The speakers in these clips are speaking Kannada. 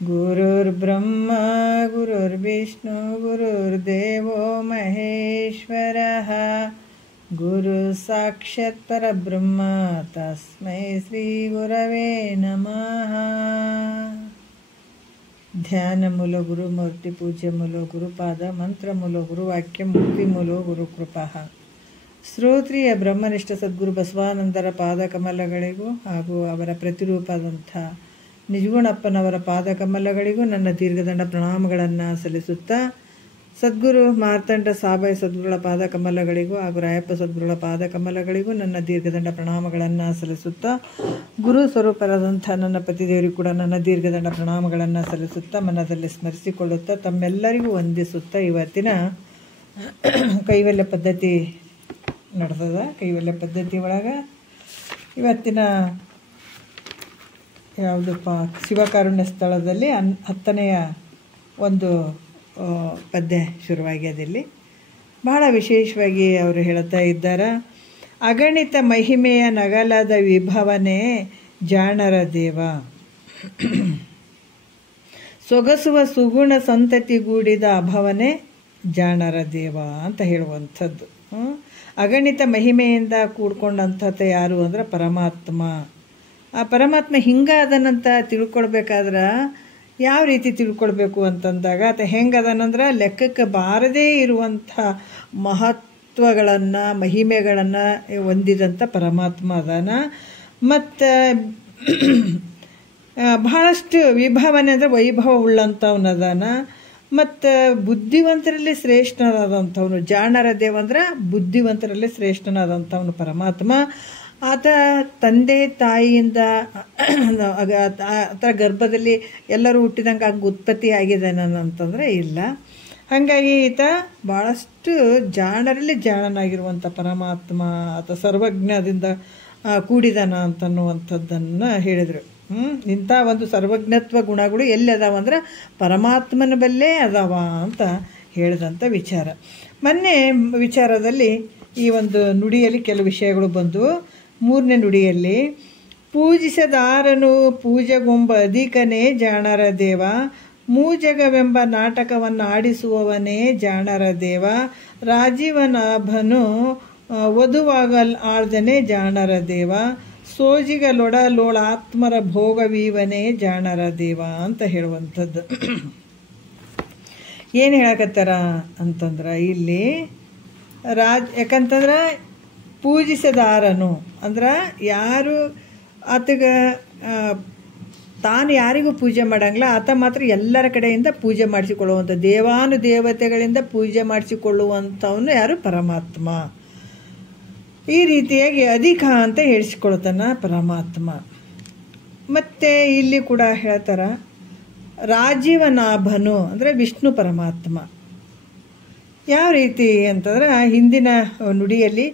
गुरुर्ब्रह्मा गुरुर्विष्णु गुरुर्देवो महेश्वरः गुरुसाक्षात् परब्रह्म तस्मै श्रीगुरवे नमः। ध्यान मूलो गुरुमूर्ति पूज्य मूलो गुरुपाद मंत्र मूलो गुरुवाक्य मुक्ति मूलो गुरुकृपा। ಶ್ರೋತ್ರಿಯ ಬ್ರಹ್ಮನಿಷ್ಠ ಸದ್ಗುರು ಬಸವಾನಂದರ ಪಾದಕಮಲಗಳಿಗೂ ಹಾಗೂ ಅವರ ಪ್ರತಿರೂಪದಂಥ ನಿಜಗುಣಪ್ಪನವರ ಪಾದಕಮಲಗಳಿಗೂ ನನ್ನ ದೀರ್ಘದಂಡ ಪ್ರಣಾಮಗಳನ್ನು ಸಲ್ಲಿಸುತ್ತಾ, ಸದ್ಗುರು ಮಾರ್ತಂಡ ಸಾಬಾಯಿ ಸದ್ಗುರುಗಳ ಪಾದಕಮಲಗಳಿಗೂ ಹಾಗೂ ರಾಯಪ್ಪ ಸದ್ಗುರುಗಳ ಪಾದಕಮಲಗಳಿಗೂ ನನ್ನ ದೀರ್ಘದಂಡ ಪ್ರಣಾಮಗಳನ್ನು ಸಲ್ಲಿಸುತ್ತಾ, ಗುರು ಸ್ವರೂಪರಾದಂಥ ನನ್ನ ಪತಿದೇವರಿಗೂ ಕೂಡ ನನ್ನ ದೀರ್ಘದಂಡ ಪ್ರಣಾಮಗಳನ್ನು ಸಲ್ಲಿಸುತ್ತಾ, ಮನದಲ್ಲಿ ಸ್ಮರಿಸಿಕೊಳ್ಳುತ್ತಾ, ತಮ್ಮೆಲ್ಲರಿಗೂ ವಂದಿಸುತ್ತಾ, ಇವತ್ತಿನ ಕೈವಲ್ಯ ಪದ್ಧತಿ ನಡೆದದ. ಕೈವಲ್ಯ ಪದ್ಧತಿ ಒಳಗೆ ಇವತ್ತಿನ ಯಾವುದಪ್ಪ, ಶಿವಕಾರುಣ್ಯ ಸ್ಥಳದಲ್ಲಿ 10ನೆಯ ಒಂದು ಪದ್ಯ ಶುರುವಾಗ್ಯದಲ್ಲಿ ಬಹಳ ವಿಶೇಷವಾಗಿ ಅವರು ಹೇಳ್ತಾ ಇದ್ದಾರೆ. ಅಗಣಿತ ಮಹಿಮೆಯ ನಗಲದ ವಿಭವನೆ ಜಾಣರ ದೇವ, ಸೊಗಸುವ ಸುಗುಣ ಸಂತತಿಗೂಡಿದ ಅಭವನೆ ಜಾಣರ ದೇವ ಅಂತ ಹೇಳುವಂಥದ್ದು. ಅಗಣಿತ ಮಹಿಮೆಯಿಂದ ಕೂಡ್ಕೊಂಡಂಥದ್ದು ಯಾರು ಅಂದ್ರೆ ಪರಮಾತ್ಮ. ಆ ಪರಮಾತ್ಮ ಹಿಂಗದನಂತ ತಿಳ್ಕೊಳ್ಬೇಕಾದ್ರೆ ಯಾವ ರೀತಿ ತಿಳ್ಕೊಳ್ಬೇಕು ಅಂತಂದಾಗ, ಆತ ಹೆಂಗದನಂದ್ರೆ ಲೆಕ್ಕಕ್ಕೆ ಬಾರದೇ ಇರುವಂಥ ಮಹತ್ವಗಳನ್ನು ಮಹಿಮೆಗಳನ್ನು ಹೊಂದಿದಂಥ ಪರಮಾತ್ಮ ಅದಾನ. ಮತ್ತು ಬಹಳಷ್ಟು ವಿಭವನೆ ಅಂದರೆ ವೈಭವ ಉಳ್ಳಂಥವನದಾನ. ಮತ್ತು ಬುದ್ಧಿವಂತರಲ್ಲಿ ಶ್ರೇಷ್ಠನಾದಂಥವನು ಜಾಣರ ದೇವ ಅಂದ್ರೆ ಬುದ್ಧಿವಂತರಲ್ಲಿ ಶ್ರೇಷ್ಠನಾದಂಥವನು ಪರಮಾತ್ಮ. ಆತ ತಂದೆ ತಾಯಿಯಿಂದ ಆತ ಗರ್ಭದಲ್ಲಿ ಎಲ್ಲರೂ ಹುಟ್ಟಿದಂಗೆ ಹಂಗೆ ಉತ್ಪತ್ತಿ ಆಗಿದ್ದಾನಂತಂದರೆ ಇಲ್ಲ. ಹಾಗಾಗಿ ಈತ ಭಾಳಷ್ಟು ಜಾಣರಲ್ಲಿ ಜಾಣನಾಗಿರುವಂಥ ಪರಮಾತ್ಮ. ಆತ ಸರ್ವಜ್ಞದಿಂದ ಕೂಡಿದಾನ ಅಂತನ್ನುವಂಥದ್ದನ್ನು ಹೇಳಿದರು. ಇಂಥ ಒಂದು ಸರ್ವಜ್ಞತ್ವ ಗುಣಗಳು ಎಲ್ಲಿ ಅದಾವ ಅಂದ್ರೆ ಪರಮಾತ್ಮನ ಬಲ್ಲೇ ಅದಾವ ಅಂತ ಹೇಳಿದಂಥ ವಿಚಾರ. ಮೊನ್ನೆ ವಿಚಾರದಲ್ಲಿ ಈ ಒಂದು ನುಡಿಯಲ್ಲಿ ಕೆಲವು ವಿಷಯಗಳು ಬಂದವು. 3ನೇ ನುಡಿಯಲ್ಲಿ ಪೂಜಿಸದಾರನು ಪೂಜೆಗೊಂಬ ಅಧಿಕನೇ ಜಾಣರ ದೇವ, ಮೂಜಗವೆಂಬ ನಾಟಕವನ್ನು ಆಡಿಸುವವನೇ ಜಾಣರ ದೇವ, ರಾಜೀವನಾಭನು ವಧುವಾಗಲ್ ಆಳ್ದನೆ ಜಾಣರ ದೇವ, ಸೋಜಿಗಲೊಡಲೋಳಾತ್ಮರ ಭೋಗವೀವನೇ ಜಾಣರ ದೇವ ಅಂತ ಹೇಳುವಂಥದ್ದು. ಏನು ಹೇಳಕತ್ತಾರ ಅಂತಂದ್ರೆ ಇಲ್ಲಿ ಯಾಕಂತಂದ್ರೆ ಪೂಜಿಸದಾರನು ಅಂದ್ರೆ ಯಾರು ಆತಗೆ ತಾನು ಯಾರಿಗೂ ಪೂಜೆ ಮಾಡಂಗಿಲ್ಲ, ಆತ ಮಾತ್ರ ಎಲ್ಲರ ಕಡೆಯಿಂದ ಪೂಜೆ ಮಾಡಿಸಿಕೊಳ್ಳುವಂಥ ದೇವಾನುದೇವತೆಗಳಿಂದ ಪೂಜೆ ಮಾಡಿಸಿಕೊಳ್ಳುವಂಥವನು ಯಾರು ಪರಮಾತ್ಮ. ಈ ರೀತಿಯಾಗಿ ಅಧಿಕ ಅಂತ ಹೇಳಿಸ್ಕೊಳ್ತಾನ ಪರಮಾತ್ಮ. ಮತ್ತು ಇಲ್ಲಿ ಕೂಡ ಹೇಳ್ತಾರ ರಾಜೀವನಾಭನು ಅಂದರೆ ವಿಷ್ಣು ಪರಮಾತ್ಮ. ಯಾವ ರೀತಿ ಅಂತಂದ್ರೆ ಹಿಂದಿನ ನುಡಿಯಲ್ಲಿ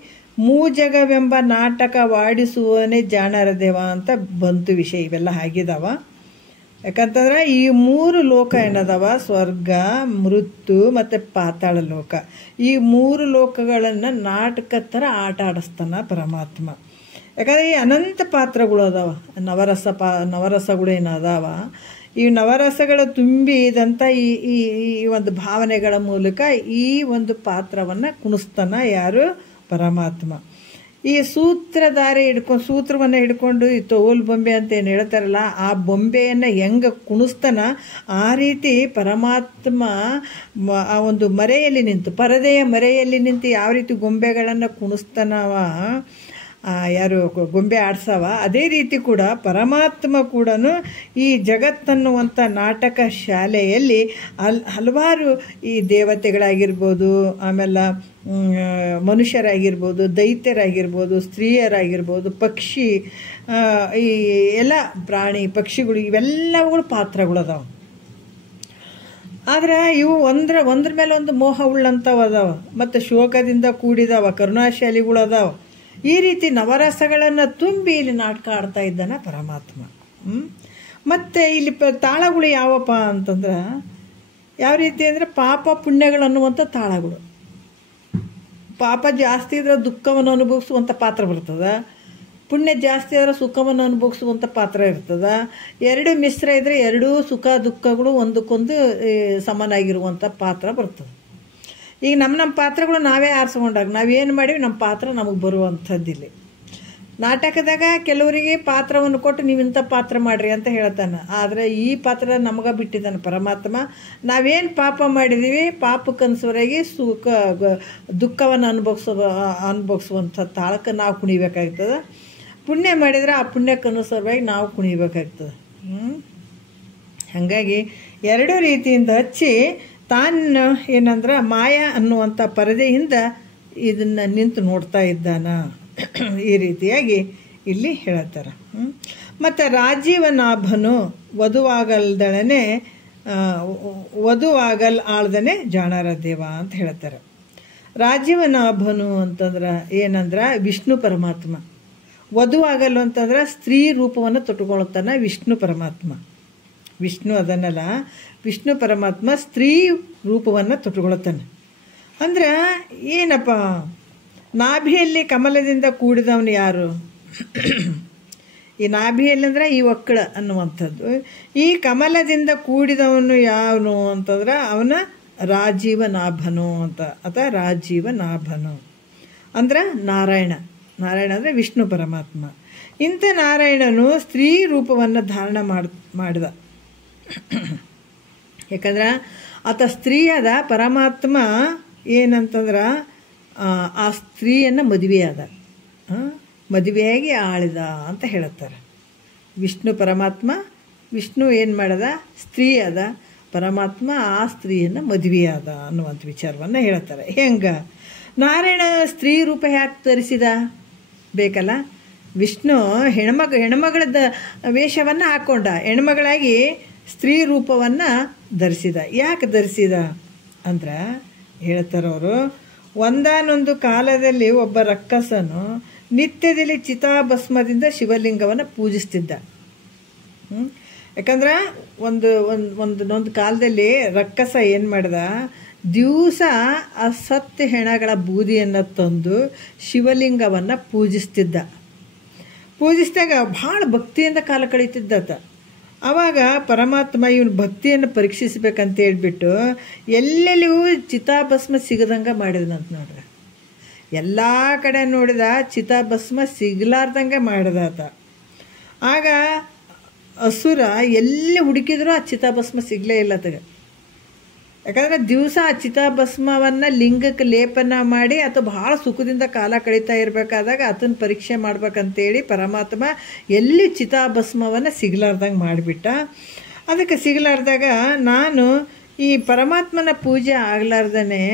ಮೂಜಗವೆಂಬ ನಾಟಕವಾಡಿಸುವನೇ ಜಾಣರ ದೇವ ಅಂತ ಬಂತು ವಿಷಯ. ಇವೆಲ್ಲ ಆಗಿದಾವ. ಯಾಕಂತಂದ್ರೆ ಈ 3 ಲೋಕ ಏನದಾವ, ಸ್ವರ್ಗ, ಮೃತ್ಯು ಮತ್ತು ಪಾತಾಳ ಲೋಕ. ಈ 3 ಲೋಕಗಳನ್ನು ನಾಟಕ ಥರ ಆಟ ಆಡಿಸ್ತಾನ ಪರಮಾತ್ಮ. ಯಾಕಂದರೆ ಈ ಅನಂತ ಪಾತ್ರಗಳು ಅದಾವ, ನವರಸಗಳು ಏನದಾವ. ಈ ನವರಸಗಳ ತುಂಬಿದಂಥ ಈ ಒಂದು ಭಾವನೆಗಳ ಮೂಲಕ ಈ ಒಂದು ಪಾತ್ರವನ್ನು ಕುಣಿಸ್ತಾನ ಯಾರು, ಪರಮಾತ್ಮ. ಈ ಸೂತ್ರವನ್ನು ಹಿಡ್ಕೊಂಡು ಈ ತೋಲ್ ಬೊಂಬೆ ಅಂತ ಏನು ಹೇಳ್ತಾರಲ್ಲ, ಆ ಬೊಂಬೆಯನ್ನು ಹೆಂಗೆ ಕುಣಿಸ್ತಾನ ಆ ರೀತಿ ಪರಮಾತ್ಮ ಆ ಒಂದು ಮರೆಯಲ್ಲಿ ನಿಂತು, ಪರದೆಯ ಮರೆಯಲ್ಲಿ ನಿಂತು ಯಾವ ರೀತಿ ಗೊಂಬೆಗಳನ್ನು ಕುಣಿಸ್ತಾನವ, ಯಾರು ಗೊಂಬೆ ಆಡ್ಸವ, ಅದೇ ರೀತಿ ಕೂಡ ಪರಮಾತ್ಮ ಕೂಡ ಈ ಜಗತ್ತನ್ನುವಂಥ ನಾಟಕ ಶಾಲೆಯಲ್ಲಿ ಹಲವಾರು ಈ ದೇವತೆಗಳಾಗಿರ್ಬೋದು, ಆಮೇಲೆ ಮನುಷ್ಯರಾಗಿರ್ಬೋದು, ದೈತ್ಯರಾಗಿರ್ಬೋದು, ಸ್ತ್ರೀಯರಾಗಿರ್ಬೋದು, ಪಕ್ಷಿ, ಈ ಎಲ್ಲ ಪ್ರಾಣಿ ಪಕ್ಷಿಗಳು ಇವೆಲ್ಲವುಗಳು ಪಾತ್ರಗಳು ಅದಾವ. ಆದ್ರೆ ಇವು ಒಂದ್ರ ಮೇಲೆ ಒಂದು ಮೋಹ ಉಳ್ಳಂಥವು ಅದಾವ, ಮತ್ತು ಶೋಕದಿಂದ ಕೂಡಿದಾವ, ಕರುಣಾಶಾಲಿಗಳು ಅದಾವ. ಈ ರೀತಿ ನವರಸಗಳನ್ನು ತುಂಬಿ ಇಲ್ಲಿ ನಾಟಕ ಆಡ್ತಾ ಇದ್ದಾನ ಪರಮಾತ್ಮ. ಮತ್ತು ಇಲ್ಲಿ ತಾಳಗಳು ಯಾವಪ್ಪ ಅಂತಂದ್ರೆ ಯಾವ ರೀತಿ ಅಂದರೆ ಪಾಪ ಪುಣ್ಯಗಳನ್ನುವಂಥ ತಾಳಗಳು. ಪಾಪ ಜಾಸ್ತಿ ಇದ್ರೆ ದುಃಖವನ್ನು ಅನುಭವಿಸುವಂಥ ಪಾತ್ರ ಬರ್ತದೆ, ಪುಣ್ಯ ಜಾಸ್ತಿ ಆದರೆ ಸುಖವನ್ನು ಅನುಭವಿಸುವಂಥ ಪಾತ್ರ ಇರ್ತದೆ. ಎರಡು ಮಿಶ್ರ ಇದ್ದರೆ ಎರಡೂ ಸುಖ ದುಃಖಗಳು ಒಂದಕ್ಕೊಂದು ಸಮನಾಗಿರುವಂಥ ಪಾತ್ರ ಬರ್ತದೆ. ಈಗ ನಮ್ಮ ಪಾತ್ರಗಳು ನಾವೇ ಆರಿಸ್ಕೊಂಡಾಗ ನಾವೇನು ಮಾಡೀವಿ ನಮ್ಮ ಪಾತ್ರ ನಮಗೆ ಬರುವಂಥದ್ದಿಲ್ಲ. ನಾಟಕದಾಗ ಕೆಲವರಿಗೆ ಪಾತ್ರವನ್ನು ಕೊಟ್ಟು ನೀವು ಇಂಥ ಪಾತ್ರ ಮಾಡಿರಿ ಅಂತ ಹೇಳ್ತಾನೆ, ಆದರೆ ಈ ಪಾತ್ರ ನಮಗೆ ಬಿಟ್ಟಿದ್ದಾನೆ ಪರಮಾತ್ಮ. ನಾವೇನು ಪಾಪ ಮಾಡಿದ್ದೀವಿ ಪಾಪಕ್ಕನುಸರಾಗಿ ಸುಖ ದುಃಖವನ್ನು ಅನುಭವಿಸುವಂಥ ತಾಳಕ್ಕೆ ನಾವು ಕುಣಿಬೇಕಾಗ್ತದೆ. ಪುಣ್ಯ ಮಾಡಿದರೆ ಆ ಪುಣ್ಯಕ್ಕನುಸಾರವಾಗಿ ನಾವು ಕುಣಿಬೇಕಾಗ್ತದೆ. ಹಾಗಾಗಿ ಎರಡೂ ರೀತಿಯಿಂದ ಹಚ್ಚಿ ತಾನು ಏನಂದ್ರೆ ಮಾಯಾ ಅನ್ನುವಂಥ ಪರದೆಯಿಂದ ಇದನ್ನು ನಿಂತು ನೋಡ್ತಾ ಇದ್ದಾನ. ಈ ರೀತಿಯಾಗಿ ಇಲ್ಲಿ ಹೇಳ್ತಾರೆ. ಮತ್ತು ರಾಜೀವನಾಭನು ವಧುವಾಗಲ್ದಳನೆ ವಧುವಾಗಲ್ ಆಳ್ದನೆ ಜಾಣರ ದೇವ ಅಂತ ಹೇಳ್ತಾರೆ. ರಾಜೀವನಾಭನು ಅಂತಂದ್ರೆ ಏನಂದ್ರೆ ವಿಷ್ಣು ಪರಮಾತ್ಮ. ವಧುವಾಗಲು ಅಂತಂದ್ರೆ ಸ್ತ್ರೀ ರೂಪವನ್ನು ತೊಟ್ಟುಕೊಳ್ತಾನೆ ವಿಷ್ಣು ಪರಮಾತ್ಮ. ವಿಷ್ಣು ಅದನ್ನಲ್ಲ, ವಿಷ್ಣು ಪರಮಾತ್ಮ ಸ್ತ್ರೀ ರೂಪವನ್ನು ತೊಟ್ಟುಕೊಳ್ತಾನೆ. ಅಂದ್ರೆ ಏನಪ್ಪ, ನಾಭಿಯಲ್ಲಿ ಕಮಲದಿಂದ ಕೂಡಿದವನು ಯಾರು? ಈ ನಾಭಿಯಲ್ಲಿ ಅಂದ್ರೆ ಈ ಒಕ್ಕಳ ಅನ್ನುವಂಥದ್ದು. ಈ ಕಮಲದಿಂದ ಕೂಡಿದವನು ಯಾವನು ಅಂತಂದ್ರೆ ಅವನ ರಾಜೀವನಾಭನು ಅಂತ, ಅಥವಾ ರಾಜೀವನಾಭನು ಅಂದ್ರೆ ನಾರಾಯಣ. ನಾರಾಯಣ ಅಂದರೆ ವಿಷ್ಣು ಪರಮಾತ್ಮ. ಇಂಥ ನಾರಾಯಣನು ಸ್ತ್ರೀ ರೂಪವನ್ನು ಧಾರಣ ಮಾಡಿದ. ಯಾಕಂದ್ರೆ ಆತ ಸ್ತ್ರೀಯಾದ ಪರಮಾತ್ಮ ಏನಂತಂದ್ರೆ ಆ ಸ್ತ್ರೀಯನ್ನು ಮದುವೆಯಾಗಿ ಆಳಿದ ಅಂತ ಹೇಳುತ್ತಾರೆ. ವಿಷ್ಣು ಪರಮಾತ್ಮ, ವಿಷ್ಣು ಏನು ಮಾಡದ, ಸ್ತ್ರೀಯಾದ, ಪರಮಾತ್ಮ ಆ ಸ್ತ್ರೀಯನ್ನು ಮದುವೆಯಾದ ಅನ್ನುವಂಥ ವಿಚಾರವನ್ನು ಹೇಳ್ತಾರೆ. ಹೆಂಗೆ ನಾರಾಯಣ ಸ್ತ್ರೀ ರೂಪ ಯಾಕೆ ಧರಿಸಿದ? ಬೇಕಲ್ಲ. ವಿಷ್ಣು ಹೆಣ್ಮಗಳದ ವೇಷವನ್ನು ಹಾಕ್ಕೊಂಡ, ಹೆಣ್ಮಗಳಾಗಿ ಸ್ತ್ರೀ ರೂಪವನ್ನು ಧರಿಸಿದ. ಯಾಕೆ ಧರಿಸಿದ ಅಂದ್ರೆ ಹೇಳ್ತಾರವರು, ಒಂದಾನೊಂದು ಕಾಲದಲ್ಲಿ ಒಬ್ಬ ರಕ್ಕಸನು ನಿತ್ಯದಲ್ಲಿ ಚಿತಾಭಸ್ಮದಿಂದ ಶಿವಲಿಂಗವನ್ನು ಪೂಜಿಸ್ತಿದ್ದ. ಯಾಕಂದ್ರೆ ಒಂದು ಕಾಲದಲ್ಲಿ ರಕ್ಕಸ ಏನು ಮಾಡ್ದ, ದಿವಸ ಆ ಸತ್ಯ ಹೆಣಗಳ ಬೂದಿಯನ್ನು ತಂದು ಶಿವಲಿಂಗವನ್ನು ಪೂಜಿಸಿದಾಗ ಭಾಳ ಭಕ್ತಿಯಿಂದ ಕಾಲ ಕಳೀತಿದ್ದಾತ. ಆವಾಗ ಪರಮಾತ್ಮ ಇವನು ಭಕ್ತಿಯನ್ನು ಪರೀಕ್ಷಿಸ್ಬೇಕಂತ ಹೇಳ್ಬಿಟ್ಟು ಎಲ್ಲೆಲ್ಲಿಯೂ ಚಿತಾಭಸ್ಮ ಸಿಗದಂಗೆ ಮಾಡಿದನಂತ ನೋಡ್ರಿ. ಎಲ್ಲ ಕಡೆ ನೋಡಿದ ಚಿತಾಭಸ್ಮ ಸಿಗಲಾರ್ದಂಗೆ ಮಾಡಿದಾತ. ಆಗ ಅಸುರ ಎಲ್ಲಿ ಹುಡುಕಿದ್ರು ಆ ಚಿತಾಭಸ್ಮ ಸಿಗಲೇ ಇಲ್ಲ ಆತಗೆ. ಯಾಕಂದರೆ ದಿವಸ ಆ ಚಿತಾಭಸ್ಮವನ್ನು ಲಿಂಗಕ್ಕೆ ಲೇಪನ ಮಾಡಿ ಆತ ಭಾಳ ಸುಖದಿಂದ ಕಾಲ ಕಳೀತಾ ಇರಬೇಕಾದಾಗ ಆತನ ಪರೀಕ್ಷೆ ಮಾಡ್ಬೇಕಂತೇಳಿ ಪರಮಾತ್ಮ ಎಲ್ಲಿ ಚಿತಾಭಸ್ಮವನ್ನು ಸಿಗಲಾರ್ದಂಗೆ ಮಾಡಿಬಿಟ್ಟ. ಅದಕ್ಕೆ ಸಿಗಲಾರ್ದಾಗ ನಾನು ಈ ಪರಮಾತ್ಮನ ಪೂಜೆ ಆಗಲಾರ್ದೇ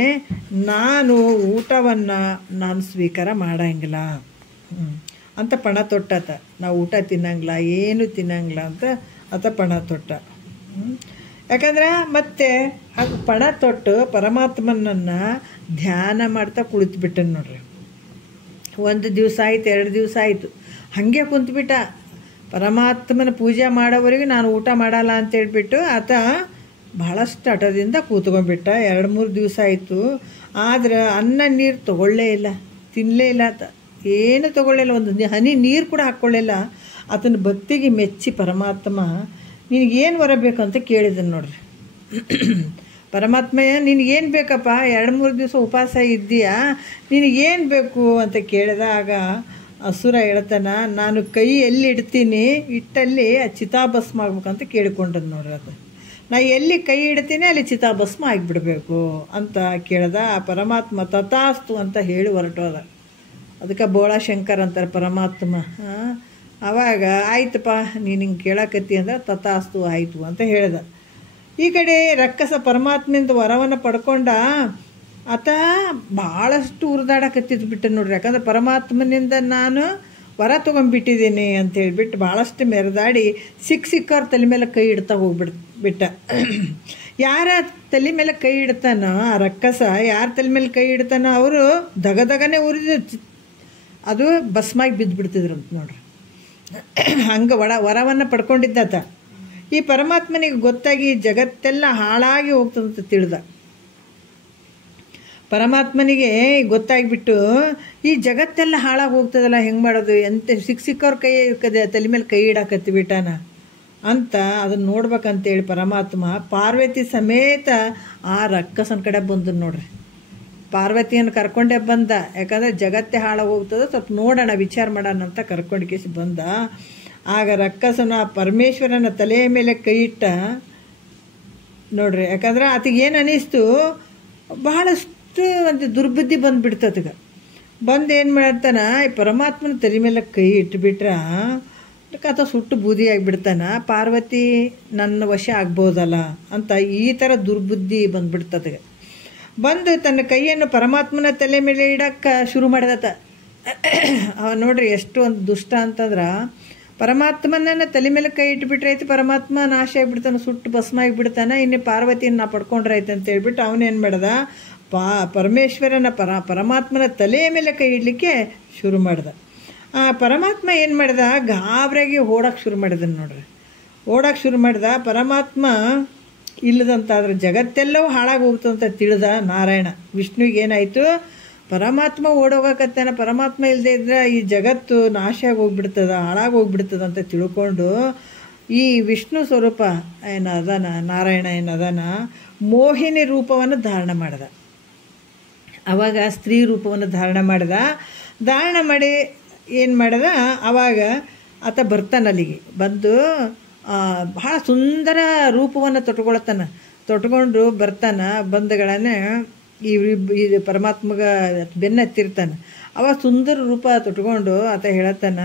ನಾನು ಊಟವನ್ನು ನಾನು ಸ್ವೀಕಾರ ಮಾಡಂಗಿಲ್ಲ ಅಂತ ಪಣ ತೊಟ್ಟಾತ. ನಾವು ಊಟ ತಿನ್ನಂಗಿಲ್ಲ, ಏನು ತಿನ್ನಂಗಿಲ್ಲ ಅಂತ ಆತ ಪಣ ತೊಟ್ಟ. ಯಾಕಂದ್ರೆ ಮತ್ತೆ ಅದು ಪಣ ತೊಟ್ಟು ಪರಮಾತ್ಮನನ್ನು ಧ್ಯಾನ ಮಾಡ್ತಾ ಕುಳಿತುಬಿಟ್ಟನು ನೋಡ್ರಿ. 1 ದಿವಸ ಆಯಿತು, 2 ದಿವಸ ಆಯಿತು, ಹಾಗೆ ಕುಂತ್ಬಿಟ್ಟ. ಪರಮಾತ್ಮನ ಪೂಜೆ ಮಾಡೋವರೆಗೂ ನಾನು ಊಟ ಮಾಡಲ್ಲ ಅಂತೇಳ್ಬಿಟ್ಟು ಆತ ಭಾಳಷ್ಟು ಹಠದಿಂದ ಕೂತ್ಕೊಂಡ್ಬಿಟ್ಟ. 2-3 ದಿವಸ ಆಯಿತು. ಆದ್ರೆ ಅನ್ನ ನೀರು ತಗೊಳ್ಳೇ ಇಲ್ಲ, ತಿನ್ನಲೇ ಇಲ್ಲ ಆತ, ಏನು ತಗೊಳ್ಳಿಲ್ಲ, ಒಂದು ಹನಿ ನೀರು ಕೂಡ ಹಾಕ್ಕೊಳ್ಳಿಲ್ಲ. ಆತನ ಭಕ್ತಿಗೆ ಮೆಚ್ಚಿ ಪರಮಾತ್ಮ ನಿನಗೇನು ವರ ಬೇಕು ಅಂತ ಕೇಳಿದನು ನೋಡ್ರಿ. ಪರಮಾತ್ಮ ನಿನಗೇನು ಬೇಕಪ್ಪ, 2-3 ದಿವಸ ಉಪವಾಸ ಇದ್ದೀಯಾ, ನಿನಗೇನು ಬೇಕು ಅಂತ ಕೇಳಿದಾಗ ಅಸುರ ಹೇಳ್ತಾನ, ನಾನು ಕೈ ಎಲ್ಲಿ ಇಡ್ತೀನಿ ಇಟ್ಟಲ್ಲಿ ಆ ಚಿತಾಭಸ್ಮ ಆಗ್ಬೇಕಂತ ಕೇಳಿಕೊಂಡದ್ದು ನೋಡ್ರಿ. ಅದು ನಾ ಎಲ್ಲಿ ಕೈ ಇಡ್ತೀನಿ ಅಲ್ಲಿ ಚಿತಾಭಸ್ಮ ಆಗಿಬಿಡ್ಬೇಕು ಅಂತ ಕೇಳ್ದ. ಆ ಪರಮಾತ್ಮ ತಥಾಸ್ತು ಅಂತ ಹೇಳಿ ಹೊರಟೋದ. ಅದಕ್ಕೆ ಬೋಳಾಶಂಕರ್ ಅಂತಾರೆ ಪರಮಾತ್ಮ. ಆವಾಗ ಆಯ್ತಪ್ಪ ನೀನು ಹಿಂಗೆ ಕೇಳಕತ್ತಿ ಅಂದ್ರೆ ತಥಾಸ್ತು ಆಯಿತು ಅಂತ ಹೇಳ್ದ. ಈ ಕಡೆ ರಕ್ಕಸ ಪರಮಾತ್ಮನಿಂದ ವರವನ್ನು ಪಡ್ಕೊಂಡ. ಆತ ಭಾಳಷ್ಟು ಉರಿದಾಡಕತ್ತಿದ್ದು ಬಿಟ್ಟು ನೋಡ್ರಿ. ಯಾಕಂದ್ರೆ ಪರಮಾತ್ಮನಿಂದ ನಾನು ವರ ತೊಗೊಂಡ್ಬಿಟ್ಟಿದ್ದೀನಿ ಅಂತ ಹೇಳ್ಬಿಟ್ಟು ಭಾಳಷ್ಟು ಮೆರೆದಾಡಿ ಸಿಕ್ಕವ್ರ ತಲೆ ಮೇಲೆ ಕೈ ಇಡ್ತಾ ಬಿಟ್ಟ. ಯಾರ ತಲೆ ಮೇಲೆ ಕೈ ಇಡ್ತಾನೋ ಆ ರಕ್ಕಸ, ಯಾರ ತಲೆ ಮೇಲೆ ಕೈ ಇಡ್ತಾನೋ ಅವರು ದಗದಗನೆ ಉರಿದು ಅದು ಭಸ್ಮಾಗಿ ಬಿದ್ದುಬಿಡ್ತಿದ್ರು ಅಂತ ನೋಡ್ರಿ. ಹಂಗೆ ವರವನ್ನು ಪಡ್ಕೊಂಡಿದ್ದಾತ. ಈ ಪರಮಾತ್ಮನಿಗೆ ಗೊತ್ತಾಗಿ ಜಗತ್ತೆಲ್ಲ ಹಾಳಾಗಿ ಹೋಗ್ತದಂತ ತಿಳಿದ. ಪರಮಾತ್ಮನಿಗೆ ಗೊತ್ತಾಗ್ಬಿಟ್ಟು ಈ ಜಗತ್ತೆಲ್ಲ ಹಾಳಾಗಿ ಹೋಗ್ತದಲ್ಲ, ಹೆಂಗೆ ಮಾಡೋದು, ಎಂತ ಸಿಕ್ಕವ್ರ ಕೈ ತಲೆ ಮೇಲೆ ಕೈ ಇಡಾಕತ್ತಿಬಿಟ್ಟಾನ ಅಂತ ಅದನ್ನು ನೋಡ್ಬೇಕಂತೇಳಿ ಪರಮಾತ್ಮ ಪಾರ್ವತಿ ಸಮೇತ ಆ ರಕ್ಕಸನ ಕಡೆ ಬಂದು ನೋಡ್ರಿ. ಪಾರ್ವತಿಯನ್ನು ಕರ್ಕೊಂಡೇ ಬಂದ, ಯಾಕಂದರೆ ಜಗತ್ತೇ ಹಾಳಾಗಿ ಹೋಗ್ತದೆ, ಸ್ವಲ್ಪ ನೋಡೋಣ ವಿಚಾರ ಮಾಡೋಣ ಅಂತ ಕರ್ಕೊಂಡು ಕೇಸಿ ಬಂದ. ಆಗ ರಕ್ಕಸನ ಪರಮೇಶ್ವರನ ತಲೆಯ ಮೇಲೆ ಕೈ ಇಟ್ಟ ನೋಡ್ರಿ. ಯಾಕಂದ್ರೆ ಆತಗೆ ಏನು ಅನ್ನಿಸ್ತು, ಬಹಳಷ್ಟು ಒಂದು ದುರ್ಬುದ್ಧಿ ಬಂದುಬಿಡ್ತದಗ. ಬಂದು ಏನು ಮಾಡ್ತಾನ, ಈ ಪರಮಾತ್ಮನ ತಲೆ ಮೇಲೆ ಕೈ ಇಟ್ಬಿಟ್ರ ಆತ ಸುಟ್ಟು ಬೂದಿ ಆಗಿಬಿಡ್ತಾನ. ಪಾರ್ವತಿ ನನ್ನ ವಶ ಆಗ್ಬೋದಲ್ಲ ಅಂತ ಈ ಥರ ದುರ್ಬುದ್ಧಿ ಬಂದುಬಿಡ್ತದಗ. ಬಂದು ತನ್ನ ಕೈಯನ್ನು ಪರಮಾತ್ಮನ ತಲೆ ಮೇಲೆ ಇಡಕ್ಕೆ ಶುರು ಮಾಡಿದತ. ನೋಡ್ರಿ ಎಷ್ಟು ಒಂದು ದುಷ್ಟ ಅಂತಂದ್ರೆ, ಪರಮಾತ್ಮನ ತಲೆ ಮೇಲೆ ಕೈ ಇಟ್ಬಿಟ್ರೆ ಆಯ್ತು, ಪರಮಾತ್ಮ ನಾಶ ಆಗಿಬಿಡ್ತಾನೆ, ಸುಟ್ಟು ಭಸ್ಮ ಆಗಿಬಿಡ್ತಾನೆ, ಇನ್ನು ಪಾರ್ವತಿಯನ್ನು ನಾ ಪಡ್ಕೊಂಡ್ರೆ ಆಯ್ತು ಅಂತ ಹೇಳ್ಬಿಟ್ಟು ಅವನೇನು ಮಾಡ್ದ, ಪರಮೇಶ್ವರನ ಪರಮಾತ್ಮನ ತಲೆಯ ಮೇಲೆ ಕೈ ಇಡಲಿಕ್ಕೆ ಶುರು ಮಾಡ್ದ. ಆ ಪರಮಾತ್ಮ ಏನು ಮಾಡ್ದ, ಗಾಬರಿಯಾಗಿ ಓಡೋಕ್ಕೆ ಶುರು ಮಾಡಿದನು ನೋಡ್ರಿ. ಓಡೋಕ್ಕೆ ಶುರು ಮಾಡ್ದ. ಪರಮಾತ್ಮ ಇಲ್ಲದಂತಾದ್ರೆ ಜಗತ್ತೆಲ್ಲವೂ ಹಾಳಾಗಿ ಹೋಗ್ತದಂತ ತಿಳಿದ ನಾರಾಯಣ. ವಿಷ್ಣುವಿಗೆ ಏನಾಯಿತು, ಪರಮಾತ್ಮ ಓಡೋಗಕತ್ತಾನ, ಪರಮಾತ್ಮ ಇಲ್ಲದೆ ಇದ್ರೆ ಈ ಜಗತ್ತು ನಾಶ ಆಗಿ ಹೋಗ್ಬಿಡ್ತದ, ಹಾಳಾಗಿ ಹೋಗ್ಬಿಡ್ತದ ಅಂತ ತಿಳ್ಕೊಂಡು ಈ ವಿಷ್ಣು ಸ್ವರೂಪ ಏನದಾನ, ನಾರಾಯಣ ಏನದಾನ, ಮೋಹಿನಿ ರೂಪವನ್ನು ಧಾರಣ ಮಾಡ್ದ. ಆವಾಗ ಸ್ತ್ರೀ ರೂಪವನ್ನು ಧಾರಣ ಮಾಡಿ ಏನು ಮಾಡ್ದ, ಆವಾಗ ಆತ ಬರ್ತಾನಲ್ಲಿಗೆ ಬಂದು ಭಾಳ ಸುಂದರ ರೂಪವನ್ನು ತೊಟ್ಕೊಂಡು ಬರ್ತಾನೆ. ಬಂದಗಳನ್ನೇ ಈ ಪರಮಾತ್ಮಗ ಬೆನ್ನ ಹತ್ತಿರ್ತಾನೆ. ಅವಾಗ ಸುಂದರ ರೂಪ ತೊಟ್ಕೊಂಡು ಆತ ಹೇಳತ್ತಾನ,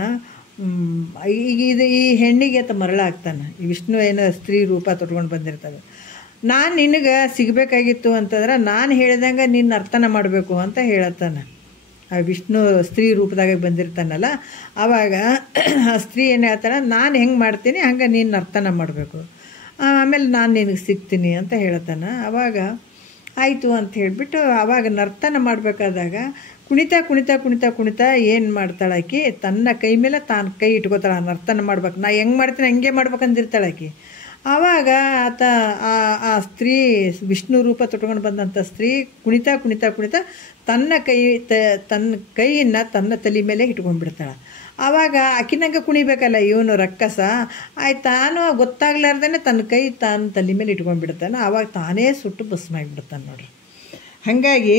ಈಗ ಈ ಹೆಣ್ಣಿಗೆ ಆತ ಮರಳಾಗ್ತಾನೆ. ಈ ವಿಷ್ಣು ಏನೋ ಸ್ತ್ರೀ ರೂಪ ತೊಟ್ಕೊಂಡು ಬಂದಿರ್ತಾನೆ. ನಾನು ನಿನಗೆ ಸಿಗಬೇಕಾಗಿತ್ತು ಅಂತಂದ್ರೆ ನಾನು ಹೇಳ್ದಂಗೆ ನಿನ್ನ ನರ್ತನ ಮಾಡಬೇಕು ಅಂತ ಹೇಳತ್ತಾನೆ. ಆ ವಿಷ್ಣು ಸ್ತ್ರೀ ರೂಪದಾಗ ಬಂದಿರ್ತಾನಲ್ಲ, ಆವಾಗ ಆ ಸ್ತ್ರೀ ಏನು ಹೇಳ್ತಾನೆ, ನಾನು ಹೆಂಗೆ ಮಾಡ್ತೀನಿ ಹಂಗೆ ನೀನು ನರ್ತನ ಮಾಡಬೇಕು, ಆಮೇಲೆ ನಾನು ನಿನಗೆ ಸಿಗ್ತೀನಿ ಅಂತ ಹೇಳ್ತಾನೆ. ಆವಾಗ ಆಯಿತು ಅಂತ ಹೇಳಿಬಿಟ್ಟು ಆವಾಗ ನರ್ತನ ಮಾಡಬೇಕಾದಾಗ ಕುಣಿತಾ ಏನು ಮಾಡ್ತಾಳೆ ಆಕಿ, ತನ್ನ ಕೈ ಮೇಲೆ ತಾನು ಕೈ ಇಟ್ಕೋತಾಳೆ. ನರ್ತನ ಮಾಡ್ಬೇಕು, ನಾ ಹೆಂಗೆ ಮಾಡ್ತೀನಿ ಹಂಗೆ ಮಾಡ್ಬೇಕಂದಿರ್ತಾಳೆ ಆಕಿ. ಆವಾಗ ಆತ ಆ ಸ್ತ್ರೀ ವಿಷ್ಣು ರೂಪ ತೊಟ್ಕೊಂಡು ಬಂದಂಥ ಸ್ತ್ರೀ ಕುಣಿತಾ ತನ್ನ ಕೈಯನ್ನು ತನ್ನ ತಲೆ ಮೇಲೆ ಇಟ್ಕೊಂಡ್ಬಿಡ್ತಾಳೆ. ಆವಾಗ ಆಕಿನಂಗೆ ಕುಣಿಬೇಕಲ್ಲ ಇವನು ರಕ್ಕಸ, ಆಯ್ತು ತಾನು ಗೊತ್ತಾಗ್ಲಾರ್ದೇ ತನ್ನ ಕೈ ತಾನು ತಲೆ ಮೇಲೆ ಇಟ್ಕೊಂಡ್ಬಿಡ್ತಾನೆ. ಆವಾಗ ತಾನೇ ಸುಟ್ಟು ಭಸ್ಮ ಆಗಿಬಿಡ್ತಾನೆ ನೋಡ್ರಿ. ಹಾಗಾಗಿ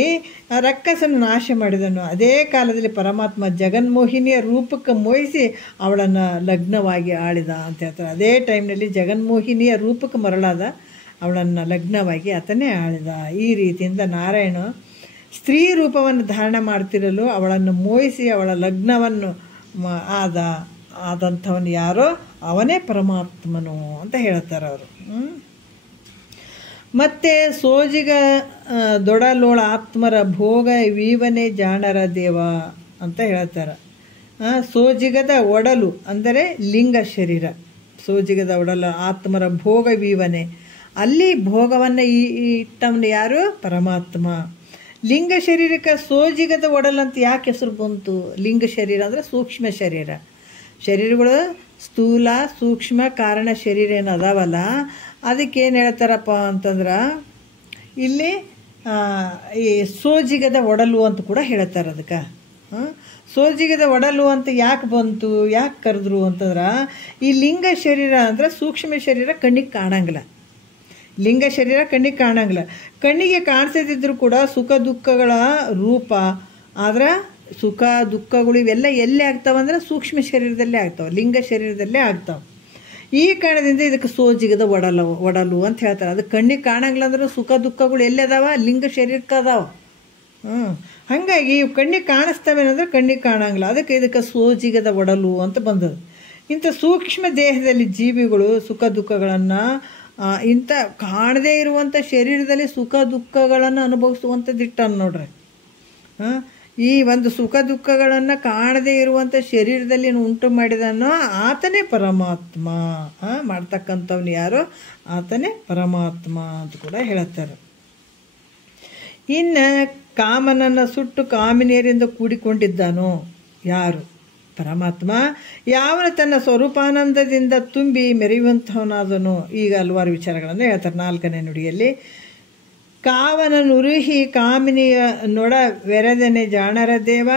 ರಕ್ಕಸನ್ನು ನಾಶ ಮಾಡಿದನು. ಅದೇ ಕಾಲದಲ್ಲಿ ಪರಮಾತ್ಮ ಜಗನ್ಮೋಹಿನಿಯ ರೂಪಕ್ಕೆ ಮೋಹಿಸಿ ಅವಳನ್ನು ಲಗ್ನವಾಗಿ ಆಳಿದ ಅಂತ ಹೇಳ್ತಾರೆ. ಅದೇ ಟೈಮ್ನಲ್ಲಿ ಜಗನ್ಮೋಹಿನಿಯ ರೂಪಕ್ಕೆ ಮರಳಾದ, ಅವಳನ್ನು ಲಗ್ನವಾಗಿ ಆತನೇ ಆಳಿದ. ಈ ರೀತಿಯಿಂದ ನಾರಾಯಣ ಸ್ತ್ರೀ ರೂಪವನ್ನು ಧಾರಣ ಮಾಡ್ತಿರಲು ಅವಳನ್ನು ಮೋಹಿಸಿ ಅವಳ ಲಗ್ನವನ್ನು ಆದಂಥವನು ಯಾರೋ ಅವನೇ ಪರಮಾತ್ಮನು ಅಂತ ಹೇಳ್ತಾರೆ ಅವರು. ಮತ್ತು ಸೋಜಿಗ ದೊಡಲೋಳ ಆತ್ಮರ ಭೋಗ ವೀವನೆ ಜಾಣರ ದೇವ ಅಂತ ಹೇಳ್ತಾರೆ. ಸೋಜಿಗದ ಒಡಲು ಅಂದರೆ ಲಿಂಗ ಶರೀರ, ಸೋಜಿಗದ ಒಡಲು ಆತ್ಮರ ಭೋಗ ವೀವನೆ, ಅಲ್ಲಿ ಭೋಗವನ್ನು ಇಟ್ಟವನು ಯಾರು, ಪರಮಾತ್ಮ. ಲಿಂಗ ಶರೀರಕ್ಕೆ ಸೋಜಿಗದ ಒಡಲು ಅಂತ ಯಾಕೆ ಹೆಸರು ಬಂತು? ಲಿಂಗ ಶರೀರ ಅಂದರೆ ಸೂಕ್ಷ್ಮ ಶರೀರಗಳು ಸ್ಥೂಲ ಸೂಕ್ಷ್ಮ ಕಾರಣ ಶರೀರ ಏನು ಅದಾವಲ್ಲ, ಅದಕ್ಕೇನು ಹೇಳ್ತಾರಪ್ಪ ಅಂತಂದ್ರೆ ಇಲ್ಲಿ ಈ ಸೋಜಿಗದ ಒಡಲು ಅಂತ ಕೂಡ ಹೇಳ್ತಾರೆ. ಅದಕ್ಕೆ ಸೋಜಿಗದ ಒಡಲು ಅಂತ ಯಾಕೆ ಬಂತು, ಯಾಕೆ ಕರೆದ್ರು ಅಂತಂದ್ರೆ, ಈ ಲಿಂಗ ಶರೀರ ಅಂದರೆ ಸೂಕ್ಷ್ಮ ಶರೀರ ಕಣ್ಣಿಗೆ ಕಾಣಂಗಿಲ್ಲ. ಲಿಂಗ ಶರೀರ ಕಣ್ಣಿಗೆ ಕಾಣಂಗಿಲ್ಲ. ಕಣ್ಣಿಗೆ ಕಾಣಿಸದಿದ್ರು ಕೂಡ ಸುಖ ದುಃಖಗಳ ರೂಪ. ಆದ್ರೆ ಸುಖ ದುಃಖಗಳು ಇವೆಲ್ಲ ಎಲ್ಲಿ ಆಗ್ತಾವಂದ್ರೆ ಸೂಕ್ಷ್ಮ ಶರೀರದಲ್ಲೇ ಆಗ್ತಾವೆ, ಲಿಂಗ ಶರೀರದಲ್ಲೇ ಆಗ್ತಾವೆ. ಈ ಕಾರಣದಿಂದ ಇದಕ್ಕೆ ಸೋಜಿಗದ ಒಡಲು ಅಂತ ಹೇಳ್ತಾರೆ. ಅದು ಕಣ್ಣಿಗೆ ಕಾಣಂಗಿಲ್ಲ ಅಂದ್ರೆ ಸುಖ ದುಃಖಗಳು ಎಲ್ಲಿ ಅದಾವ, ಲಿಂಗ ಶರೀರಕ್ಕೆ ಅದಾವ. ಹಾಗಾಗಿ ಇವು ಕಣ್ಣಿಗೆ ಕಾಣಿಸ್ತವೆ ಅಂದರೆ ಕಣ್ಣಿಗೆ ಕಾಣಂಗಿಲ್ಲ, ಇದಕ್ಕೆ ಸೋಜಿಗದ ಒಡಲು ಅಂತ ಬಂದದ್ದು. ಇಂಥ ಸೂಕ್ಷ್ಮ ದೇಹದಲ್ಲಿ ಜೀವಿಗಳು ಸುಖ ದುಃಖಗಳನ್ನು ಇಂಥ ಕಾಣದೇ ಇರುವಂಥ ಶರೀರದಲ್ಲಿ ಸುಖ ದುಃಖಗಳನ್ನು ಅನುಭವಿಸುವಂಥದ್ದಿಟ್ಟನ್ನು ನೋಡ್ರಿ. ಈ ಒಂದು ಸುಖ ದುಃಖಗಳನ್ನು ಕಾಣದೇ ಇರುವಂಥ ಶರೀರದಲ್ಲಿ ಉಂಟು ಮಾಡಿದನೋ ಆತನೇ ಪರಮಾತ್ಮ. ಮಾಡ್ತಕ್ಕಂಥವ್ನು ಯಾರೋ ಆತನೇ ಪರಮಾತ್ಮ ಅಂತ ಕೂಡ ಹೇಳ್ತಾರೆ. ಇನ್ನು ಕಾಮನನ್ನು ಸುಟ್ಟು ಕಾಮಿನಿಯರಿಂದ ಕೂಡಿಕೊಂಡಿದ್ದಾನೋ ಯಾರು, ಪರಮಾತ್ಮ. ಯಾವನು ತನ್ನ ಸ್ವರೂಪಾನಂದದಿಂದ ತುಂಬಿ ಮೆರೆಯುವಂಥವನಾದನು. ಈಗ ಹಲವಾರು ವಿಚಾರಗಳನ್ನು ಹೇಳ್ತಾರೆ 4ನೇ ನುಡಿಯಲ್ಲಿ. ಕಾವನನುರುಹಿ ಕಾಮಿನಿಯ ನೊಡ ವೆರೆದನೆ ಜಾಣರ ದೇವ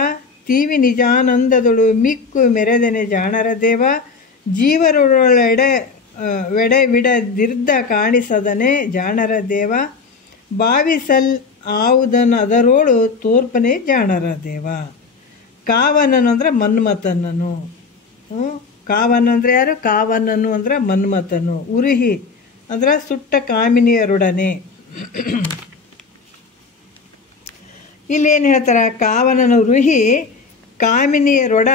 ತೀವಿ ನಿಜಾನಂದದೊಳು ಮಿಕ್ಕು ಮೆರೆದನೆ ಜಾಣರ ದೇವ ಜೀವರೊಳೆಡೆ ವಿಡದಿರ್ದ ಕಾಣಿಸದನೆ ಜಾಣರ ದೇವ ಭಾವಿಸಲ್ ಆವುದನ್ನು ಅದರೋಳು ತೋರ್ಪನೆ ಜಾಣರ ದೇವ. ಕಾವನನು ಅಂದರೆ ಮನ್ಮಥನನು. ಕಾವನ ಅಂದರೆ ಯಾರು? ಕಾವನನು ಅಂದರೆ ಮನ್ಮಥನು. ಉರುಹಿ ಅಂದರೆ ಸುಟ್ಟ ಕಾಮಿನಿಯರೊಡನೆ. ಇಲ್ಲೇನು ಹೇಳ್ತಾರೆ? ಕಾವನನ ಉರುಹಿ ಕಾಮಿನಿಯರೊಡ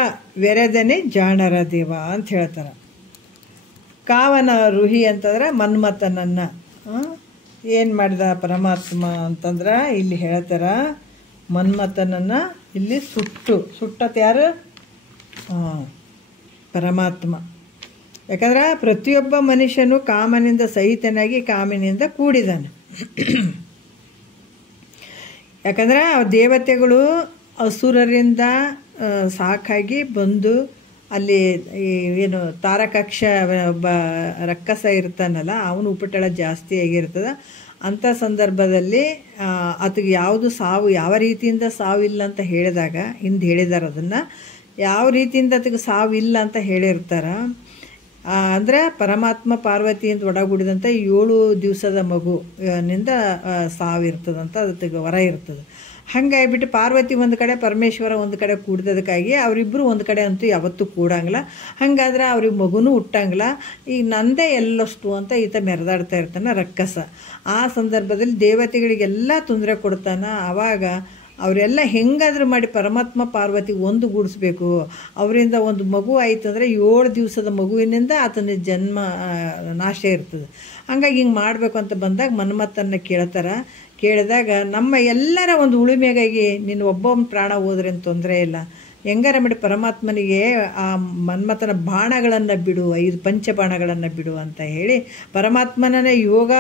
ವೆರೆದನೆ ಜಾಣರ ದೇವ ಅಂತ ಹೇಳ್ತಾರೆ. ಕಾವನ ರುಹಿ ಅಂತಂದ್ರೆ ಮನ್ಮಥನನ್ನು ಏನು ಮಾಡಿದ ಪರಮಾತ್ಮ ಅಂತಂದ್ರೆ ಇಲ್ಲಿ ಹೇಳ್ತಾರ, ಮನ್ಮಥನನ್ನು ಇಲ್ಲಿ ಸುಟ್ಟತ್ ಯಾರು? ಪರಮಾತ್ಮ. ಯಾಕಂದ್ರೆ ಪ್ರತಿಯೊಬ್ಬ ಮನುಷ್ಯನು ಕಾಮನಿಂದ ಸಹಿತನಾಗಿ ಕಾಮಿನಿಂದ ಕೂಡಿದಾನೆ. ಯಾಕಂದ್ರೆ ದೇವತೆಗಳು ಅಸುರರಿಂದ ಸಾಕಾಗಿ ಬಂದು ಅಲ್ಲಿ ಏನು ತಾರಕಾಕ್ಷ ಒಬ್ಬ ರಕ್ಕಸ ಇರ್ತಾನಲ್ಲ, ಅವನು ಉಪಟಳ ಜಾಸ್ತಿ ಆಗಿರ್ತದೆ. ಅಂಥ ಸಂದರ್ಭದಲ್ಲಿ ಅದಕ್ಕೆ ಯಾವುದು ಸಾವು, ಯಾವ ರೀತಿಯಿಂದ ಸಾವಿಲ್ಲ ಅಂತ ಹೇಳಿದಾಗ ಹಿಂದೆ ಹೇಳಿದಾರೆ. ಅದನ್ನು ಯಾವ ರೀತಿಯಿಂದ ಅದಕ್ಕೆ ಸಾವಿಲ್ಲ ಅಂತ ಹೇಳಿರ್ತಾರೆ ಅಂದರೆ ಪರಮಾತ್ಮ ಪಾರ್ವತಿಯಿಂದ ಒಡಗೂಡಿದಂಥ 7 ದಿವಸದ ಮಗುನಿಂದ ಸಾವಿರ್ತದಂತ ಅದಕ್ಕೆ ವರ ಇರ್ತದೆ. ಹಾಗಾಗಿಬಿಟ್ಟು ಪಾರ್ವತಿ ಒಂದು ಕಡೆ, ಪರಮೇಶ್ವರ ಒಂದು ಕಡೆ ಕೂಡಿದದಕ್ಕಾಗಿ ಅವರಿಬ್ಬರು ಒಂದು ಕಡೆ ಅಂತೂ ಯಾವತ್ತೂ ಕೂಡಂಗಿಲ್ಲ. ಹಾಗಾದ್ರೆ ಅವ್ರಿಗೆ ಮಗುನೂ ಹುಟ್ಟಂಗಿಲ್ಲ. ಈಗ ನಂದೇ ಎಲ್ಲಷ್ಟು ಅಂತ ಈತ ಮೆರೆದಾಡ್ತಾ ಇರ್ತಾನೆ ರಕ್ಕಸ. ಆ ಸಂದರ್ಭದಲ್ಲಿ ದೇವತೆಗಳಿಗೆಲ್ಲ ತೊಂದರೆ ಕೊಡ್ತಾನೆ. ಆವಾಗ ಅವರೆಲ್ಲ ಹೆಂಗಾದ್ರೂ ಮಾಡಿ ಪರಮಾತ್ಮ ಪಾರ್ವತಿ ಒಂದು ಗೂಡಿಸ್ಬೇಕು, ಅವರಿಂದ ಒಂದು ಮಗು ಆಯಿತು ಅಂದರೆ 7 ದಿವಸದ ಮಗುವಿನಿಂದ ಆತನ ಜನ್ಮ ನಾಶ ಇರ್ತದೆ. ಹಂಗಾಗಿ ಹಿಂಗೆ ಮಾಡಬೇಕು ಅಂತ ಬಂದಾಗ ಮನ್ಮಥನ ಕೇಳಿದಾಗ ನಮ್ಮ ಎಲ್ಲರ ಒಂದು ಉಳುಮೆಗಾಗಿ ನೀನು ಒಬ್ಬೊಬ್ಬ ಪ್ರಾಣ ಹೋದ್ರೆ ತೊಂದರೆ ಇಲ್ಲ, ಹೆಂಗಾರ ಮಾಡಿ ಪರಮಾತ್ಮನಿಗೆ ಆ ಮನ್ಮಥನ ಬಾಣಗಳನ್ನು ಬಿಡು, 5 ಪಂಚಬಾಣಗಳನ್ನು ಬಿಡು ಅಂತ ಹೇಳಿ ಪರಮಾತ್ಮನ ಯೋಗ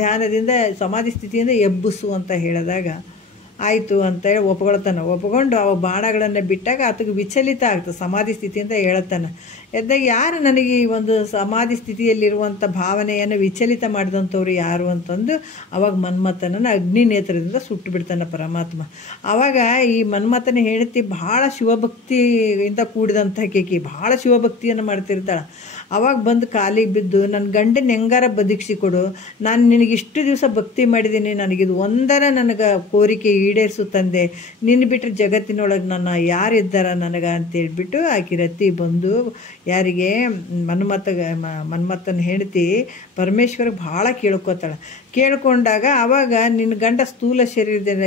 ಧ್ಯಾನದಿಂದ ಸಮಾಧಿ ಸ್ಥಿತಿಯಿಂದ ಎಬ್ಬಿಸು ಅಂತ ಹೇಳಿದಾಗ ಆಯಿತು ಅಂತೇಳಿ ಒಪ್ಕೊಂಡು ಅವ ಬಾಣಗಳನ್ನು ಬಿಟ್ಟಾಗ ಆತಗೆ ವಿಚಲಿತ ಆಗ್ತದೆ, ಸಮಾಧಿ ಸ್ಥಿತಿಯಿಂದ ಹೇಳ್ತಾನೆ. ಎದ್ದಾಗ ಯಾರು ನನಗೆ ಈ ಒಂದು ಸಮಾಧಿ ಸ್ಥಿತಿಯಲ್ಲಿರುವಂಥ ಭಾವನೆಯನ್ನು ವಿಚಲಿತ ಮಾಡಿದಂಥವ್ರು ಯಾರು ಅಂತಂದು ಅವಾಗ ಮನ್ಮಥನನ್ನು ಅಗ್ನಿ ನೇತ್ರದಿಂದ ಸುಟ್ಟು ಬಿಡ್ತಾನೆ ಪರಮಾತ್ಮ. ಆವಾಗ ಈ ಮನ್ಮಥನ ಹೆಂಡತಿ ಭಾಳ ಶಿವಭಕ್ತಿಯಿಂದ ಕೂಡಿದಂಥ ಕೇಕಿ ಭಾಳ ಶಿವಭಕ್ತಿಯನ್ನು ಮಾಡ್ತಿರ್ತಾಳೆ. ಅವಾಗ ಬಂದು ಕಾಲಿಗೆ ಬಿದ್ದು ನನ್ನ ಗಂಡನ ಹೆಂಗಾರ ಬದುಕಿಸಿ ಕೊಡು, ನಾನು ನಿನಗಿಷ್ಟು ದಿವಸ ಭಕ್ತಿ ಮಾಡಿದ್ದೀನಿ, ನನಗಿದು ಒಂದರ ನನಗೆ ಕೋರಿಕೆ ಈಡೇರಿಸು ತಂದೆ, ನಿನ್ನ ಬಿಟ್ಟರೆ ಜಗತ್ತಿನೊಳಗೆ ನನ್ನ ಯಾರಿದ್ದಾರ ನನಗೆ ಅಂತೇಳ್ಬಿಟ್ಟು ಆಕೆ ರತಿ ಬಂದು ಯಾರಿಗೆ ಮನ್ಮಥನ ಹೆಂಡತಿ ಪರಮೇಶ್ವರಿಗೆ ಭಾಳ ಕೇಳ್ಕೊಂಡಾಗ ಆವಾಗ ನಿನ್ನ ಗಂಡ ಸ್ಥೂಲ ಶರೀರದಿಂದ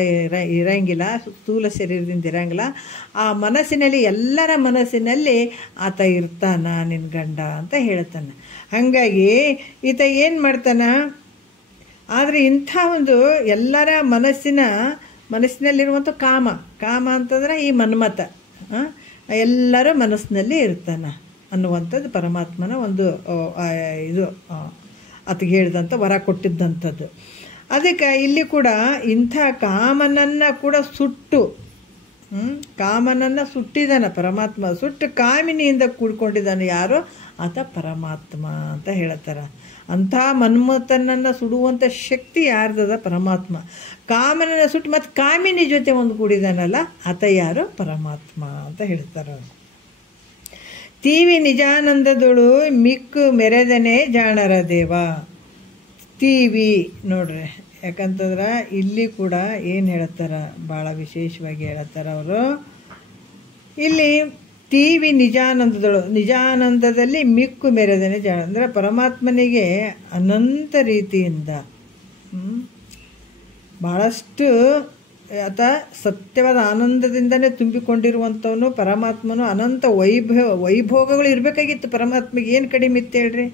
ಇರಂಗಿಲ್ಲ, ಆ ಮನಸ್ಸಿನಲ್ಲಿ ಎಲ್ಲರ ಮನಸ್ಸಿನಲ್ಲಿ ಆತ ಇರ್ತಾನ ನಿನ್ನ ಗಂಡ ಅಂತ ಹೇಳ್ತಾನೆ. ಹಾಗಾಗಿ ಈತ ಏನು ಮಾಡ್ತಾನ, ಆದರೆ ಇಂಥ ಒಂದು ಎಲ್ಲರ ಮನಸ್ಸಿನಲ್ಲಿರುವಂಥ ಕಾಮ ಅಂತಂದ್ರೆ ಈ ಮನ್ಮಥ ಎಲ್ಲರ ಮನಸ್ಸಿನಲ್ಲಿ ಇರ್ತಾನೆ ಅನ್ನುವಂಥದ್ದು ಪರಮಾತ್ಮನ ಒಂದು ಇದು ಆತಗೆ ಹೇಳಿದಂಥ ವರ ಕೊಟ್ಟಿದ್ದಂಥದ್ದು. ಅದಕ್ಕೆ ಇಲ್ಲಿ ಕೂಡ ಇಂಥ ಕಾಮನನ್ನು ಕೂಡ ಕಾಮನನ್ನು ಸುಟ್ಟಿದ್ದಾನೆ ಪರಮಾತ್ಮ, ಸುಟ್ಟು ಕಾಮಿನಿಯಿಂದ ಕೂಡ್ಕೊಂಡಿದ್ದಾನೆ. ಯಾರು? ಆತ ಪರಮಾತ್ಮ ಅಂತ ಹೇಳ್ತಾರೆ. ಅಂಥ ಮನ್ಮಥನನ್ನು ಸುಡುವಂಥ ಶಕ್ತಿ ಯಾರ್ದದ? ಪರಮಾತ್ಮ. ಕಾಮನನ್ನು ಸುಟ್ಟು ಮತ್ತು ಕಾಮಿನಿ ಜೊತೆ ಒಂದು ಕೂಡಿದಾನಲ್ಲ, ಆತ ಯಾರು? ಪರಮಾತ್ಮ ಅಂತ ಹೇಳ್ತಾರೆ. ತೀವಿ ನಿಜಾನಂದದೊಳು ಮಿಕ್ಕು ಮೆರೆದನೆ ಜಾಣರ ದೇವ. ತೀವಿ ನೋಡ್ರಿ, ಯಾಕಂತಂದ್ರೆ ಇಲ್ಲಿ ಕೂಡ ಏನು ಹೇಳ್ತಾರೆ, ಭಾಳ ವಿಶೇಷವಾಗಿ ಹೇಳ್ತಾರೆ ಅವರು. ಇಲ್ಲಿ ತೀವಿ ನಿಜಾನಂದದಲ್ಲಿ ಮಿಕ್ಕು ಮೆರೆದನೆ ಜಾಣ ಅಂದರೆ ಪರಮಾತ್ಮನಿಗೆ ಅನಂತ ರೀತಿಯಿಂದ ಭಾಳಷ್ಟು ಆತ ಸತ್ಯವಾದ ಆನಂದದಿಂದನೇ ತುಂಬಿಕೊಂಡಿರುವಂಥವನು ಪರಮಾತ್ಮನು. ಅನಂತ ವೈಭೋಗಗಳು ಇರಬೇಕಾಗಿತ್ತು ಪರಮಾತ್ಮಗೆ. ಏನು ಕಡಿಮೆ ಇತ್ತು ಹೇಳ್ರಿ?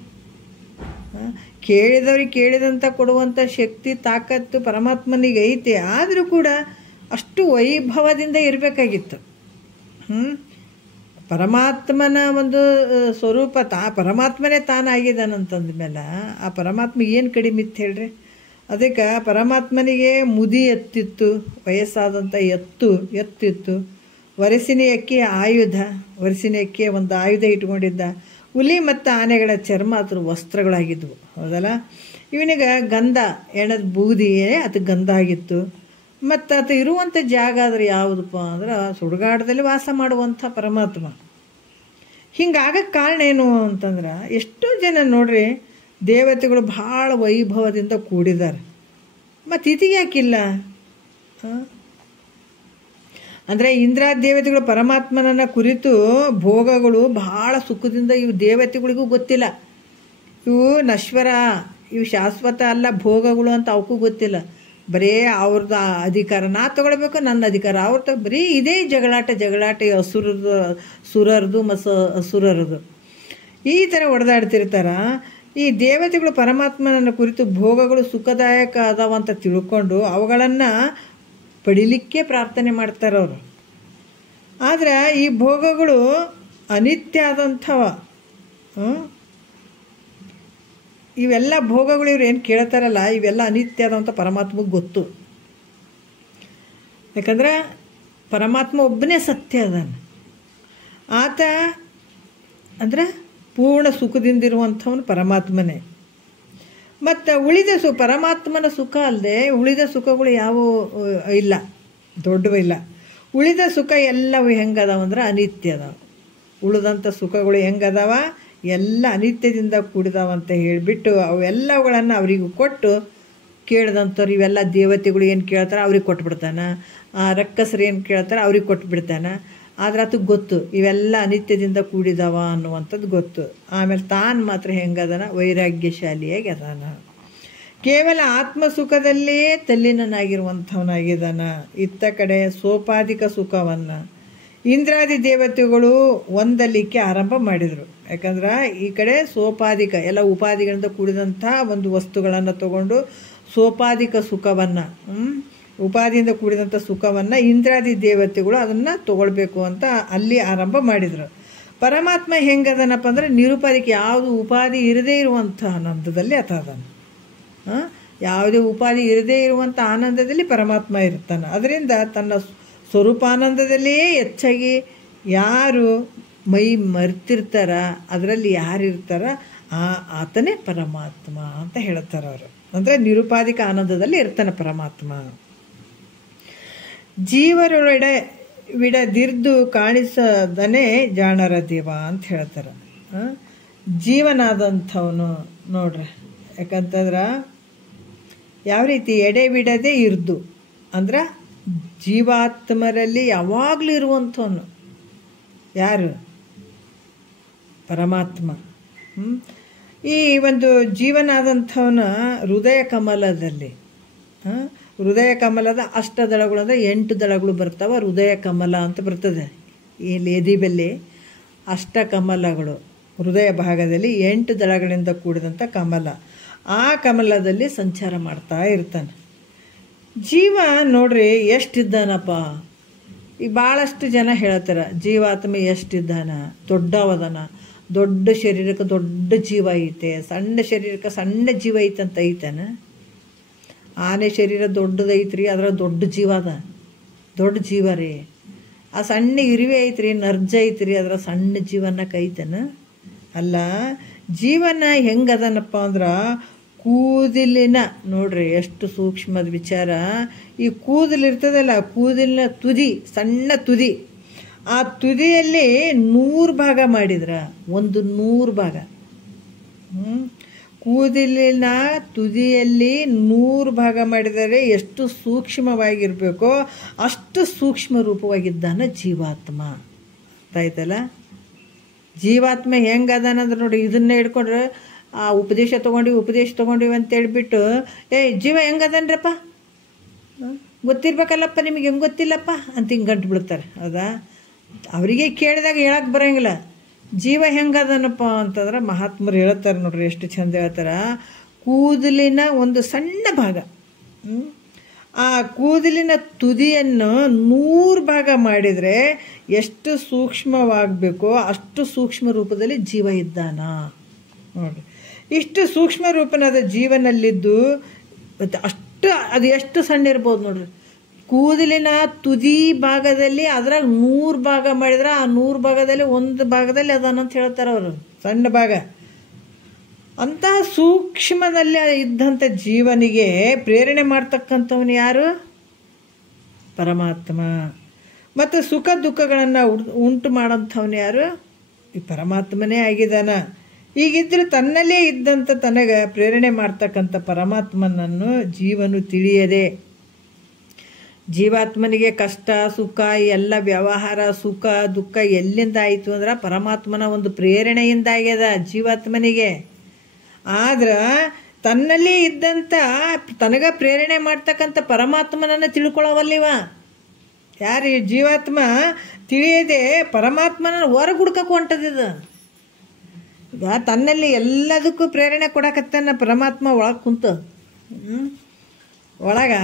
ಕೇಳಿದವ್ರಿಗೆ ಕೇಳಿದಂಥ ಕೊಡುವಂಥ ಶಕ್ತಿ ತಾಕತ್ತು ಪರಮಾತ್ಮನಿಗೆ ಐತೆ. ಆದರೂ ಕೂಡ ಅಷ್ಟು ವೈಭವದಿಂದ ಇರಬೇಕಾಗಿತ್ತು. ಪರಮಾತ್ಮನ ಒಂದು ಸ್ವರೂಪ ಪರಮಾತ್ಮನೇ ತಾನಾಗಿದ್ದಾನಂತಂದ ಮೇಲೆ ಆ ಪರಮಾತ್ಮ ಏನು ಕಡಿಮೆ ಇತ್ತು ಹೇಳ್ರಿ? ಅದಕ್ಕೆ ಪರಮಾತ್ಮನಿಗೆ ಮುದಿ ಎತ್ತಿತ್ತು, ವಯಸ್ಸಾದಂಥ ಎತ್ತಿತ್ತು, ವರಸಿನ ಎಕ್ಕೆ ಒಂದು ಆಯುಧ ಇಟ್ಕೊಂಡಿದ್ದ. ಹುಲಿ ಮತ್ತು ಆನೆಗಳ ಚರ್ಮ ಅದ್ರ ವಸ್ತ್ರಗಳಾಗಿದ್ವು, ಹೌದಲ್ಲ? ಇವನಿಗೆ ಗಂಧ ಎಣದ ಬೂದಿಯೇ ಅದು ಗಂಧ ಆಗಿತ್ತು. ಮತ್ತು ಅದು ಇರುವಂಥ ಜಾಗ ಆದರೆ ಯಾವುದಪ್ಪ ಅಂದ್ರೆ ಸುಡುಗಾಡದಲ್ಲಿ ವಾಸ ಮಾಡುವಂಥ ಪರಮಾತ್ಮ. ಹಿಂಗಾಗಕ್ಕೆ ಕಾರಣ ಏನು ಅಂತಂದ್ರೆ ಎಷ್ಟೋ ಜನ ನೋಡ್ರಿ ದೇವತೆಗಳು ಭಾಳ ವೈಭವದಿಂದ ಕೂಡಿದ್ದಾರೆ, ಮತ್ತು ಇದು ಯಾಕಿಲ್ಲ ಅಂದರೆ ಇಂದ್ರಾದಿ ದೇವತೆಗಳು ಪರಮಾತ್ಮನನ್ನು ಕುರಿತು ಭೋಗಗಳು ಭಾಳ ಸುಖದಿಂದ ಇವು ದೇವತೆಗಳಿಗೂ ಗೊತ್ತಿಲ್ಲ. ಇವು ನಶ್ವರ, ಇವು ಶಾಶ್ವತ ಅಲ್ಲ ಭೋಗಗಳು ಅಂತ ಅವಕ್ಕೂ ಗೊತ್ತಿಲ್ಲ. ಬರೀ ಅವ್ರದ್ದು ಅಧಿಕಾರ ನಾ ತೊಗೊಳ್ಬೇಕು, ನನ್ನ ಅಧಿಕಾರ ಅವ್ರ ಬರೀ ಇದೇ ಜಗಳಾಟ ಸುರರದು ಮತ್ತು ಅಸುರರದು ಈ ಥರ ಹೊಡೆದಾಡ್ತಿರ್ತಾರ. ಈ ದೇವತೆಗಳು ಪರಮಾತ್ಮನನ್ನು ಕುರಿತು ಭೋಗಗಳು ಸುಖದಾಯಕ ಅದಾವಂತ ತಿಳ್ಕೊಂಡು ಅವುಗಳನ್ನು ಪಡಿಲಿಕ್ಕೆ ಪ್ರಾರ್ಥನೆ ಮಾಡ್ತಾರವರು. ಆದರೆ ಈ ಭೋಗಗಳು ಅನಿತ್ಯ ಆದಂಥವ. ಇವೆಲ್ಲ ಭೋಗಗಳು ಇವ್ರು ಏನು ಕೇಳ್ತಾರಲ್ಲ ಇವೆಲ್ಲ ಅನಿತ್ಯ ಆದಂಥ ಪರಮಾತ್ಮಗೆ ಗೊತ್ತು. ಯಾಕಂದ್ರೆ ಪರಮಾತ್ಮ ಒಬ್ಬನೇ ಸತ್ಯ ಅದಾನ. ಆತ ಅಂದ್ರೆ ಪೂರ್ಣ ಸುಖದಿಂದಿರುವಂಥವನು ಪರಮಾತ್ಮನೇ. ಮತ್ತು ಉಳಿದ ಪರಮಾತ್ಮನ ಸುಖ ಅಲ್ಲದೆ ಉಳಿದ ಸುಖಗಳು ಯಾವುವು ಇಲ್ಲ, ದೊಡ್ಡವು ಇಲ್ಲ. ಉಳಿದ ಸುಖ ಎಲ್ಲವೂ ಹೆಂಗದಾವ ಅಂದ್ರೆ ಅನಿತ್ಯ ಅದಾವ. ಉಳಿದಂಥ ಸುಖಗಳು ಹೆಂಗದಾವ ಎಲ್ಲ ಅನಿತ್ಯದಿಂದ ಕೂಡಿದಾವಂತ ಹೇಳಿಬಿಟ್ಟು ಅವೆಲ್ಲವುಗಳನ್ನು ಅವರಿಗೂ ಕೊಟ್ಟು ಕೇಳಿದಂಥವ್ರು ಇವೆಲ್ಲ ದೇವತೆಗಳು ಏನು ಕೇಳ್ತಾರೆ ಅವ್ರಿಗೆ ಕೊಟ್ಬಿಡ್ತಾನೆ, ರಕ್ಕಸರು ಏನು ಕೇಳ್ತಾರೆ ಅವ್ರಿಗೆ ಕೊಟ್ಬಿಡ್ತಾನೆ. ಆದರೆ ಅದು ಗೊತ್ತು ಇವೆಲ್ಲ ಅನಿತ್ಯದಿಂದ ಕೂಡಿದಾವ ಅನ್ನುವಂಥದ್ದು ಗೊತ್ತು. ಆಮೇಲೆ ತಾನು ಮಾತ್ರ ಹೆಂಗದಾನ ವೈರಾಗ್ಯಶಾಲಿಯಾಗಿ ಅದಾನ. ಕೇವಲ ಆತ್ಮಸುಖದಲ್ಲೇ ತಲ್ಲೀನನಾಗಿರುವಂಥವನಾಗಿದ್ದಾನ. ಇತ್ತ ಕಡೆ ಸೋಪಾಧಿಕ ಸುಖವನ್ನು ಇಂದ್ರಾದಿ ದೇವತೆಗಳು ಹೊಂದಲಿಕ್ಕೆ ಆರಂಭ ಮಾಡಿದರು. ಯಾಕಂದ್ರೆ ಈ ಕಡೆ ಸೋಪಾಧಿಕ ಎಲ್ಲ ಉಪಾಧಿಗಳಿಂದ ಕೂಡಿದಂಥ ಒಂದು ವಸ್ತುಗಳನ್ನು ತಗೊಂಡು ಸೋಪಾಧಿಕ ಸುಖವನ್ನು ಉಪಾಧಿಯಿಂದ ಕೂಡಿದಂಥ ಸುಖವನ್ನು ಇಂದ್ರಾದಿ ದೇವತೆಗಳು ಅದನ್ನು ತಗೊಳ್ಬೇಕು ಅಂತ ಅಲ್ಲಿ ಆರಂಭ ಮಾಡಿದರು. ಪರಮಾತ್ಮ ಹೆಂಗದನಪ್ಪ ಅಂದರೆ ನಿರುಪಾಧಿಕ, ಯಾವುದು ಉಪಾಧಿ ಇರದೇ ಇರುವಂಥ ಆನಂದದಲ್ಲಿ ಅದಾನ. ಯಾವುದೇ ಉಪಾಧಿ ಇರದೇ ಇರುವಂಥ ಆನಂದದಲ್ಲಿ ಪರಮಾತ್ಮ ಇರ್ತಾನೆ. ಅದರಿಂದ ತನ್ನ ಸ್ವರೂಪಾನಂದದಲ್ಲಿಯೇ ಹೆಚ್ಚಾಗಿ ಯಾರು ಮೈ ಮರ್ತಿರ್ತಾರ ಅದರಲ್ಲಿ ಯಾರಿರ್ತಾರ ಆತನೇ ಪರಮಾತ್ಮ ಅಂತ ಹೇಳ್ತಾರೆ ಅವರು. ಅಂದರೆ ನಿರುಪಾಧಿಕ ಆನಂದದಲ್ಲಿ ಇರ್ತಾನೆ ಪರಮಾತ್ಮ. ಜೀವರೊಳಡೆ ವಿಡದಿರ್ದು ಕಾಣಿಸದನೇ ಜಾಣರ ದೇವ ಅಂತ ಹೇಳ್ತಾರೆ. ಜೀವನಾದಂಥವನು ನೋಡ್ರಿ. ಯಾಕಂತಂದ್ರೆ ಯಾವ ರೀತಿ ಎಡೆ ಬಿಡದೆ ಇರ್ದು ಅಂದ್ರೆ ಜೀವಾತ್ಮರಲ್ಲಿ ಯಾವಾಗಲೂ ಇರುವಂಥವನು ಯಾರು? ಪರಮಾತ್ಮ. ಈ ಒಂದು ಜೀವನಾದಂಥವನ ಹೃದಯ ಕಮಲದಲ್ಲಿ ಹೃದಯ ಕಮಲದ ಅಷ್ಟದಳಗಳು ಅಂದರೆ 8 ದಳಗಳು ಬರ್ತಾವೆ. ಹೃದಯ ಕಮಲ ಅಂತ ಬರ್ತದೆ. ಇಲ್ಲಿ ಎದಿಬೆಲ್ಲಿ ಅಷ್ಟಕಮಲಗಳು ಹೃದಯ ಭಾಗದಲ್ಲಿ 8 ದಳಗಳಿಂದ ಕೂಡಿದಂಥ ಕಮಲ. ಆ ಕಮಲದಲ್ಲಿ ಸಂಚಾರ ಮಾಡ್ತಾ ಇರ್ತಾನೆ. ಜೀವ ನೋಡ್ರಿ ಎಷ್ಟಿದ್ದಾನಪ್ಪ. ಈಗ ಭಾಳಷ್ಟು ಜನ ಹೇಳ್ತಾರೆ ಜೀವಾತ್ಮ ಎಷ್ಟಿದ್ದಾನ, ದೊಡ್ಡವದಾನ, ದೊಡ್ಡ ಶರೀರಕ್ಕೆ ದೊಡ್ಡ ಜೀವ ಐತೆ, ಸಣ್ಣ ಶರೀರಕ್ಕೆ ಸಣ್ಣ ಜೀವ ಐತಂತ ಐತಾನ. ಆನೆ ಶರೀರ ದೊಡ್ಡದೈತ್ರಿ, ಅದ್ರ ದೊಡ್ಡ ಜೀವ ಅದ, ದೊಡ್ಡ ಜೀವ ರೀ. ಆ ಸಣ್ಣ ಇರುವೆ ಐತ್ರಿ, ನರ್ಜ ಐತ್ರಿ, ಅದರ ಸಣ್ಣ ಜೀವನ ಕೈತನ ಅಲ್ಲ. ಜೀವನ ಹೆಂಗದನಪ್ಪ ಅಂದ್ರೆ ಕೂದಲಿನ ನೋಡ್ರಿ ಎಷ್ಟು ಸೂಕ್ಷ್ಮದ ವಿಚಾರ. ಈ ಕೂದಲಿರ್ತದಲ್ಲ, ಕೂದಲಿನ ತುದಿ, ಸಣ್ಣ ತುದಿ, ಆ ತುದಿಯಲ್ಲಿ 100 ಭಾಗ ಮಾಡಿದ್ರ, ಒಂದು 100 ಭಾಗ. ಕೂದಲಿನ ತುದಿಯಲ್ಲಿ 100 ಭಾಗ ಮಾಡಿದರೆ ಎಷ್ಟು ಸೂಕ್ಷ್ಮವಾಗಿರಬೇಕೋ ಅಷ್ಟು ಸೂಕ್ಷ್ಮ ರೂಪವಾಗಿದ್ದಾನ ಜೀವಾತ್ಮ. ಆಯ್ತಲ್ಲ. ಜೀವಾತ್ಮ ಹೆಂಗದಾನಂದ್ರೆ ನೋಡಿ, ಇದನ್ನೇ ಹಿಡ್ಕೊಂಡ್ರೆ ಆ ಉಪದೇಶ ತೊಗೊಂಡಿವಿ ಅಂತೇಳ್ಬಿಟ್ಟು ಜೀವ ಹೆಂಗದನ್ರಪ್ಪ ಗೊತ್ತಿರ್ಬೇಕಲ್ಲಪ್ಪ, ನಿಮಗೆ ಹೆಂಗೆ ಗೊತ್ತಿಲ್ಲಪ್ಪ ಅಂತ ಹಿಂಗೆ ಗಂಟು ಬಿಡ್ತಾರೆ. ಹೌದಾ? ಅವರಿಗೆ ಕೇಳಿದಾಗ ಹೇಳಕ್ಕೆ ಬರೋಂಗಿಲ್ಲ. ಜೀವ ಹೆಂಗದನಪ್ಪ ಅಂತಂದ್ರೆ ಮಹಾತ್ಮರು ಹೇಳ್ತಾರೆ ನೋಡ್ರಿ, ಎಷ್ಟು ಚಂದ ಹೇಳ್ತಾರೆ. ಕೂದಲಿನ ಒಂದು ಸಣ್ಣ ಭಾಗ, ಆ ಕೂದಲಿನ ತುದಿಯನ್ನು 100 ಭಾಗ ಮಾಡಿದರೆ ಎಷ್ಟು ಸೂಕ್ಷ್ಮವಾಗಬೇಕೋ ಅಷ್ಟು ಸೂಕ್ಷ್ಮ ರೂಪದಲ್ಲಿ ಜೀವ ಇದ್ದಾನ ನೋಡ್ರಿ. ಇಷ್ಟು ಸೂಕ್ಷ್ಮ ರೂಪನಾದ ಜೀವನಲ್ಲಿದ್ದು ಅಷ್ಟು ಅದು ಎಷ್ಟು ಸಣ್ಣ ಇರ್ಬೋದು ನೋಡ್ರಿ. ಕೂದಲಿನ ತುದಿ ಭಾಗದಲ್ಲಿ ಅದ್ರಾಗ 100 ಭಾಗ ಮಾಡಿದ್ರೆ ಆ 100 ಭಾಗದಲ್ಲಿ ಒಂದು ಭಾಗದಲ್ಲಿ ಅದಾನಂತ ಹೇಳ್ತಾರೆ ಅವರು, ಸಣ್ಣ ಭಾಗ. ಅಂತಹ ಸೂಕ್ಷ್ಮದಲ್ಲಿ ಇದ್ದಂಥ ಜೀವನಿಗೆ ಪ್ರೇರಣೆ ಮಾಡ್ತಕ್ಕಂಥವನು ಯಾರು? ಪರಮಾತ್ಮ. ಮತ್ತು ಸುಖ ದುಃಖಗಳನ್ನು ಉಂಟು ಮಾಡೋಂಥವನು ಯಾರು? ಈ ಪರಮಾತ್ಮನೇ ಆಗಿದ್ದಾನ. ಹೀಗಿದ್ದರೆ ತನ್ನಲ್ಲೇ ಇದ್ದಂಥ ತನಗೆ ಪ್ರೇರಣೆ ಮಾಡ್ತಕ್ಕಂಥ ಪರಮಾತ್ಮನನ್ನು ಜೀವನು ತಿಳಿಯದೆ ಜೀವಾತ್ಮನಿಗೆ ಕಷ್ಟ ಸುಖ ಎಲ್ಲ ವ್ಯವಹಾರ ಸುಖ ದುಃಖ ಎಲ್ಲಿಂದ ಆಯಿತು ಅಂದ್ರೆ ಪರಮಾತ್ಮನ ಒಂದು ಪ್ರೇರಣೆಯಿಂದ ಆಗ್ಯದ ಜೀವಾತ್ಮನಿಗೆ. ಆದ್ರೆ ತನ್ನಲ್ಲಿ ಇದ್ದಂಥ ತನಗ ಪ್ರೇರಣೆ ಮಾಡ್ತಕ್ಕಂಥ ಪರಮಾತ್ಮನನ್ನು ತಿಳ್ಕೊಳ್ಳೋವಲ್ಲಿವ ಯಾರು? ಈ ಜೀವಾತ್ಮ ತಿಳಿಯದೆ ಪರಮಾತ್ಮನ ಹೊರಗೆ ಹುಡ್ಕಕ್ಕೆ ಹೊಂಟದಿದ. ಈಗ ತನ್ನಲ್ಲಿ ಎಲ್ಲದಕ್ಕೂ ಪ್ರೇರಣೆ ಕೊಡಕತ್ತಾನ ಪರಮಾತ್ಮ ಒಳಗೆ ಕುಂತು ಒಳಗ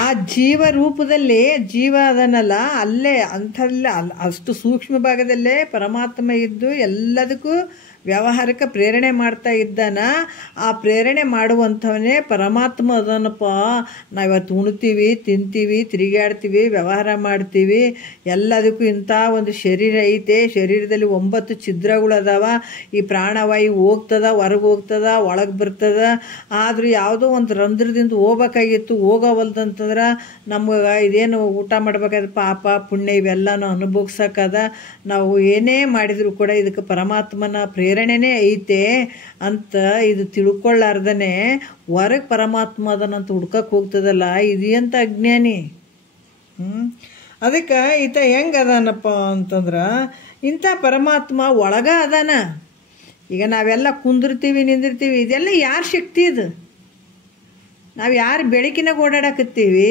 ಆ ಜೀವ ರೂಪದಲ್ಲಿ ಜೀವ ಅದನ್ನಲ್ಲ ಅಲ್ಲೇ ಅಂಥಲ್ಲ ಅಷ್ಟು ಸೂಕ್ಷ್ಮ ಭಾಗದಲ್ಲೇ ಪರಮಾತ್ಮ ಇದ್ದು ಎಲ್ಲದಕ್ಕೂ ವ್ಯವಹಾರಕ್ಕೆ ಪ್ರೇರಣೆ ಮಾಡ್ತಾ ಇದ್ದಾನ. ಆ ಪ್ರೇರಣೆ ಮಾಡುವಂಥವನೇ ಪರಮಾತ್ಮ ಅದನಪ್ಪ. ನಾವಿವತ್ತು ಉಣ್ತೀವಿ ತಿಂತೀವಿ ತಿರುಗಾಡ್ತೀವಿ ವ್ಯವಹಾರ ಮಾಡ್ತೀವಿ ಎಲ್ಲದಕ್ಕೂ ಇಂಥ ಒಂದು ಶರೀರ ಐತೆ. ಶರೀರದಲ್ಲಿ 9 ಛಿದ್ರಗಳು ಅದಾವ. ಈ ಪ್ರಾಣವಾಯು ಹೋಗ್ತದ ಹೊರಗೆ ಹೋಗ್ತದ ಒಳಗೆ ಬರ್ತದ. ಆದರೂ ಯಾವುದೋ ಒಂದು ರಂಧ್ರದಿಂದ ಹೋಗ್ಬೇಕಾಗಿತ್ತು ಹೋಗೋವಲ್ದಂತಂದ್ರೆ ನಮ್ಗೆ ಇದೇನು ಊಟ ಮಾಡ್ಬೇಕಾದ್ರೆ ಪಾಪ ಪುಣ್ಯ ಇವೆಲ್ಲನೂ ಅನುಭವಿಸಕ್ಕದ. ನಾವು ಏನೇ ಮಾಡಿದರೂ ಕೂಡ ಇದಕ್ಕೆ ಪರಮಾತ್ಮನ ಪ್ರೇರಣೆನೇ ಐತೆ ಅಂತ ಇದು ತಿಳ್ಕೊಳ್ಳಾರ್ದನೆ ಹೊರಗೆ ಪರಮಾತ್ಮ ಅದನ್ನಂತ ಹುಡ್ಕಕ್ಕೆ ಹೋಗ್ತದಲ್ಲ, ಇದು ಎಂಥ ಅಜ್ಞಾನಿ. ಅದಕ್ಕೆ ಈತ ಹೆಂಗೆ ಅದಾನಪ್ಪ ಅಂತಂದ್ರೆ ಇಂಥ ಪರಮಾತ್ಮ ಒಳಗ ಅದಾನ. ಈಗ ನಾವೆಲ್ಲ ಕುಂದಿರ್ತೀವಿ ನಿಂದಿರ್ತೀವಿ ಇದೆಲ್ಲ ಯಾರ ಶಕ್ತಿ? ಇದು ನಾವು ಯಾರು ಬೆಳಕಿನಾಗ ಓಡಾಡಕತ್ತೀವಿ,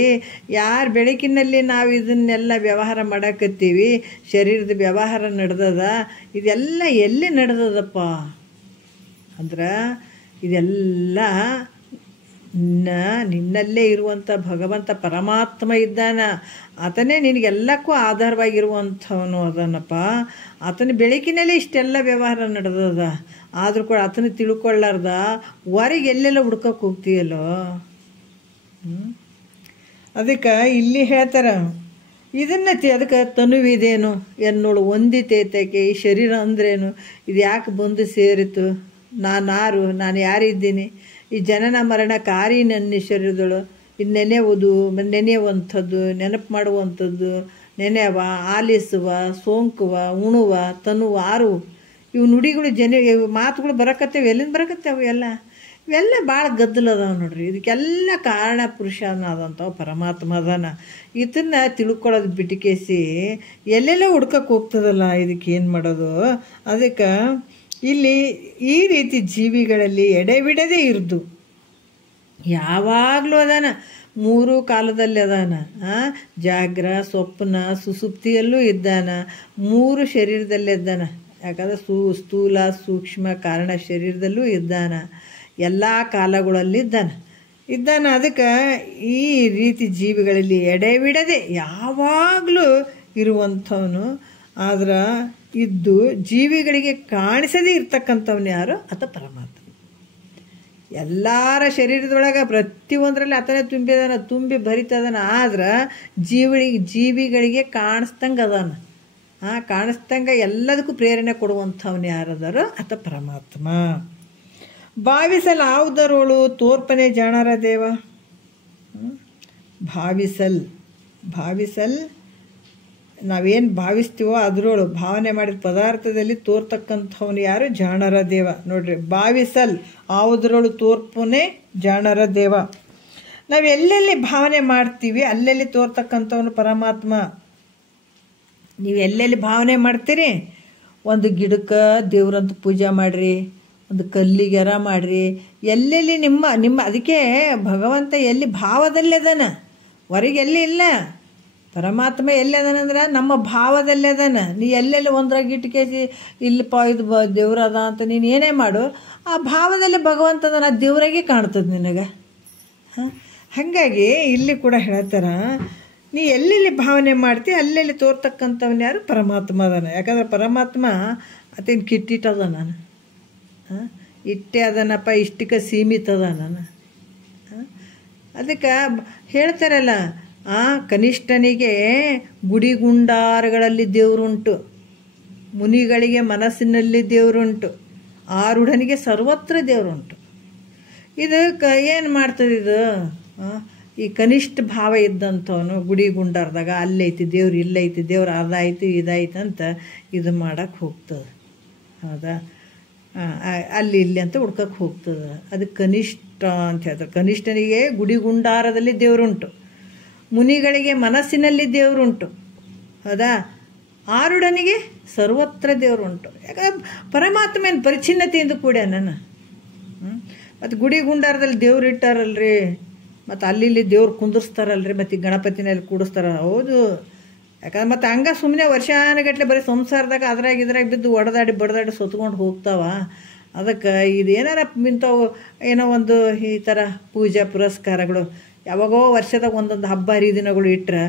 ಯಾರು ಬೆಳಕಿನಲ್ಲಿ ನಾವು ಇದನ್ನೆಲ್ಲ ವ್ಯವಹಾರ ಮಾಡಕತ್ತೀವಿ, ಶರೀರದ ವ್ಯವಹಾರ ನಡೆದದ, ಇದೆಲ್ಲ ಎಲ್ಲಿ ನಡೆದದಪ್ಪ ಅಂದ್ರೆ ಇದೆಲ್ಲ ನಿನ್ನಲ್ಲೇ ಇರುವಂಥ ಭಗವಂತ ಪರಮಾತ್ಮ ಇದ್ದಾನ. ಆತನೇ ನಿನಗೆಲ್ಲಕ್ಕೂ ಆಧಾರವಾಗಿರುವಂಥವನು ಅದನ್ನಪ್ಪ. ಆತನ ಬೆಳಕಿನಲ್ಲೇ ಇಷ್ಟೆಲ್ಲ ವ್ಯವಹಾರ ನಡೆದದ. ಆದರೂ ಕೂಡ ಆತನ ತಿಳ್ಕೊಳ್ಳಾರ್ದ ಹೊರಗೆ ಎಲ್ಲೆಲ್ಲ ಹುಡ್ಕಕ್ಕೆ ಹೋಗ್ತೀಯಲ್ಲೋ. ಅದಕ್ಕೆ ಇಲ್ಲಿ ಹೇಳ್ತಾರೆ ಇದನ್ನ ಅದಕ್ಕೆ ತನುವಿದೇನು ಎನ್ನೋಳು ಒಂದಿತೇತಕ್ಕೆ ಈ ಶರೀರ ಅಂದ್ರೇನು, ಇದು ಯಾಕೆ ಬಂದು ಸೇರಿತು, ನಾನಾರು, ನಾನು ಯಾರಿದ್ದೀನಿ, ಈ ಜನನ ಮರಣ ಕಾರಿ ನನ್ನ ಶರೀರದಳು, ಇದು ನೆನೆಯುವಂಥದ್ದು ನೆನಪು ಮಾಡುವಂಥದ್ದು, ನೆನೆಯವ ಆಲಿಸುವ ಸೋಂಕುವ ಉಣುವ ತನುವ ಆರು ಇವು ನುಡಿಗಳು ಮಾತುಗಳು ಬರಕತ್ತೇವೆ. ಎಲ್ಲಿಂದ ಬರಕತ್ತೇವೆ? ಇವೆಲ್ಲ ಭಾಳ ಗದ್ದಲದಾವ ನೋಡ್ರಿ. ಇದಕ್ಕೆಲ್ಲ ಕಾರಣ ಪುರುಷನಾದಂಥವು ಪರಮಾತ್ಮ ಅದಾನ. ಇದನ್ನು ತಿಳ್ಕೊಳ್ಳೋದು ಬಿಟ್ಟಿಕೇಸಿ ಎಲ್ಲೆಲ್ಲ ಹುಡ್ಕಕ್ಕೆ ಹೋಗ್ತದಲ್ಲ, ಇದಕ್ಕೆ ಏನು ಮಾಡೋದು? ಅದಕ್ಕೆ ಇಲ್ಲಿ ಈ ರೀತಿ ಜೀವಿಗಳಲ್ಲಿ ಎಡೆಬಿಡದೆ ಇರ್ದು ಯಾವಾಗಲೂ ಅದಾನ. 3 ಕಾಲದಲ್ಲಿ ಅದಾನ. ಜಾಗ್ರ ಸ್ವಪ್ನ ಸುಸುಪ್ತಿಯಲ್ಲೂ ಇದ್ದಾನ. 3 ಶರೀರದಲ್ಲೇ ಇದ್ದಾನ. ಯಾಕಂದ್ರೆ ಸ್ಥೂಲ ಸೂಕ್ಷ್ಮ ಕಾರಣ ಶರೀರದಲ್ಲೂ ಇದ್ದಾನ. ಎಲ್ಲ ಕಾಲಗಳಲ್ಲಿ ಇದ್ದಾನ. ಅದಕ್ಕೆ ಈ ರೀತಿ ಜೀವಿಗಳಲ್ಲಿ ಎಡೆಬಿಡದೆ ಯಾವಾಗಲೂ ಇರುವಂಥವನು. ಆದ್ರೆ ಇದ್ದು ಜೀವಿಗಳಿಗೆ ಕಾಣಿಸದೇ ಇರ್ತಕ್ಕಂಥವ್ನು ಯಾರು? ಆತ ಪರಮಾತ್ಮ. ಎಲ್ಲರ ಶರೀರದೊಳಗೆ ಪ್ರತಿಯೊಂದರಲ್ಲಿ ಆತನೇ ತುಂಬಿ ಬರಿತದಾನ. ಆದ್ರೆ ಜೀವಿಗಳಿಗೆ ಕಾಣಿಸ್ದಂಗೆ ಅದಾನ. ಕಾಣಿಸ್ದಂಗೆ ಎಲ್ಲದಕ್ಕೂ ಪ್ರೇರಣೆ ಕೊಡುವಂಥವ್ನು ಯಾರದಾರೋ ಆತ ಪರಮಾತ್ಮ. ಭಾವಿಸಲಾವುದರೋಳು ತೋರ್ಪನೆ ಜಾಣರ ದೇವ. ಭಾವಿಸಲ್ ನಾವೇನು ಭಾವಿಸ್ತೀವೋ ಅದರೊಳು ಭಾವನೆ ಮಾಡಿದ ಪದಾರ್ಥದಲ್ಲಿ ತೋರ್ತಕ್ಕಂಥವನು ಯಾರು? ಜಾಣರ ದೇವ. ನೋಡ್ರಿ, ಭಾವಿಸಲ್ ಯಾವುದರೊಳು ತೋರ್ಪನೆ ಜಾಣರ ದೇವ. ನಾವು ಎಲ್ಲೆಲ್ಲಿ ಭಾವನೆ ಮಾಡ್ತೀವಿ ಅಲ್ಲೆಲ್ಲಿ ತೋರ್ತಕ್ಕಂಥವನು ಪರಮಾತ್ಮ. ನೀವು ಎಲ್ಲೆಲ್ಲಿ ಭಾವನೆ ಮಾಡ್ತೀರಿ, ಒಂದು ಗಿಡಕ್ಕೆ ದೇವ್ರಂತ ಪೂಜೆ ಮಾಡಿರಿ, ಒಂದು ಕಲ್ಲಿಗೆರ ಮಾಡಿರಿ, ಎಲ್ಲೆಲ್ಲಿ ನಿಮ್ಮ ಅದಕ್ಕೆ ಭಗವಂತ ಎಲ್ಲಿ ಭಾವದಲ್ಲೇ ಅದಾನ, ಹೊರಗೆ ಎಲ್ಲಿ ಇಲ್ಲ. ಪರಮಾತ್ಮ ಎಲ್ಲಿ ಅದಾನಂದ್ರೆ ನಮ್ಮ ಭಾವದಲ್ಲೇ ಅದಾನ. ನೀ ಎಲ್ಲೆಲ್ಲಿ ಒಂದ್ರಾಗ ಇಟ್ಕೇಸಿ ಇಲ್ಲಪ್ಪ ಇದು ದೇವ್ರದ ಅಂತ ನೀನು ಏನೇ ಮಾಡು, ಆ ಭಾವದಲ್ಲೇ ಭಗವಂತ ಅದಾನ. ಆ ದೇವ್ರಾಗೆ ಕಾಣ್ತದೆ ನಿನಗೆ. ಹಾಗಾಗಿ ಇಲ್ಲಿ ಕೂಡ ಹೇಳ್ತಾರ, ನೀ ಎಲ್ಲೆಲ್ಲಿ ಭಾವನೆ ಮಾಡ್ತಿ ಅಲ್ಲೆಲ್ಲಿ ತೋರ್ತಕ್ಕಂಥವ್ನು ಯಾರು? ಪರಮಾತ್ಮ ಅದಾನ. ಯಾಕಂದ್ರೆ ಪರಮಾತ್ಮ ಅತೇನು ಕಿಟ್ಟಿಟ್ಟದ ನಾನು ಇಟ್ಟೆ ಅದನಪ್ಪ, ಇಷ್ಟಕ್ಕೆ ಸೀಮಿತ ಅದ ನಾನು. ಅದಕ್ಕೆ ಹೇಳ್ತಾರಲ್ಲ, ಕನಿಷ್ಠನಿಗೆ ಗುಡಿಗುಂಡಾರಗಳಲ್ಲಿ ದೇವರುಂಟು, ಮುನಿಗಳಿಗೆ ಮನಸ್ಸಿನಲ್ಲಿ ದೇವರುಂಟು, ಆರುಢನಿಗೆ ಸರ್ವತ್ರ ದೇವರುಂಟು. ಇದು ಏನು ಮಾಡ್ತದೆ ಇದು? ಈ ಕನಿಷ್ಠ ಭಾವ ಇದ್ದಂಥವನು ಗುಡಿ ಗುಂಡಾರ್ದಾಗ ಅಲ್ಲೈತಿ ದೇವ್ರು, ಇಲ್ಲೈತಿ ದೇವ್ರು, ಅದಾಯ್ತು ಇದಾಯ್ತು ಅಂತ ಇದು ಮಾಡೋಕ್ಕೆ ಹೋಗ್ತದೆ. ಹೌದಾ? ಅಲ್ಲಿ ಇಲ್ಲಿ ಅಂತ ಹುಡ್ಕಕ್ಕೆ ಹೋಗ್ತದೆ. ಅದು ಕನಿಷ್ಠ ಅಂತ ಹೇಳ್ತಾರೆ. ಕನಿಷ್ಠನಿಗೆ ಗುಡಿ ಗುಂಡಾರದಲ್ಲಿ ದೇವರುಂಟು, ಮುನಿಗಳಿಗೆ ಮನಸ್ಸಿನಲ್ಲಿ ದೇವರುಂಟು. ಹೌದಾ? ಆರುಢನಿಗೆ ಸರ್ವತ್ರ ದೇವರುಂಟು. ಯಾಕಂದ್ರೆ ಪರಮಾತ್ಮ ಏನು ಪರಿಚ್ಛಿನ್ನತೆಯಿಂದ ಕೂಡ ನಾನು ಮತ್ತು ಗುಡಿ ಗುಂಡಾರದಲ್ಲಿ ದೇವ್ರು ಇಟ್ಟಾರಲ್ರಿ, ಮತ್ತು ಅಲ್ಲಿ ದೇವ್ರು ಕುಂದಿರ್ಸ್ತಾರಲ್ರಿ, ಮತ್ತು ಈ ಗಣಪತಿನಲ್ಲಿ ಕೂಡಿಸ್ತಾರ. ಹೌದು, ಯಾಕಂದ್ರೆ ಮತ್ತು ಹಂಗೆ ಸುಮ್ಮನೆ ವರ್ಷಾನುಗಟ್ಲೆ ಬರೀ ಸಂಸಾರದಾಗ ಇದ್ರಾಗ ಬಿದ್ದು ಒಡೆದಾಡಿ ಬಡದಾಡಿ ಸೊತ್ಕೊಂಡು ಹೋಗ್ತಾವ. ಅದಕ್ಕೆ ಇದು ಏನಾರ ಇಂಥವು ಏನೋ ಒಂದು ಈ ಥರ ಪೂಜಾ ಪುರಸ್ಕಾರಗಳು ಯಾವಾಗೋ ವರ್ಷದಾಗ ಒಂದೊಂದು ಹಬ್ಬ ಹರಿದಿನಗಳು ಇಟ್ಟರೆ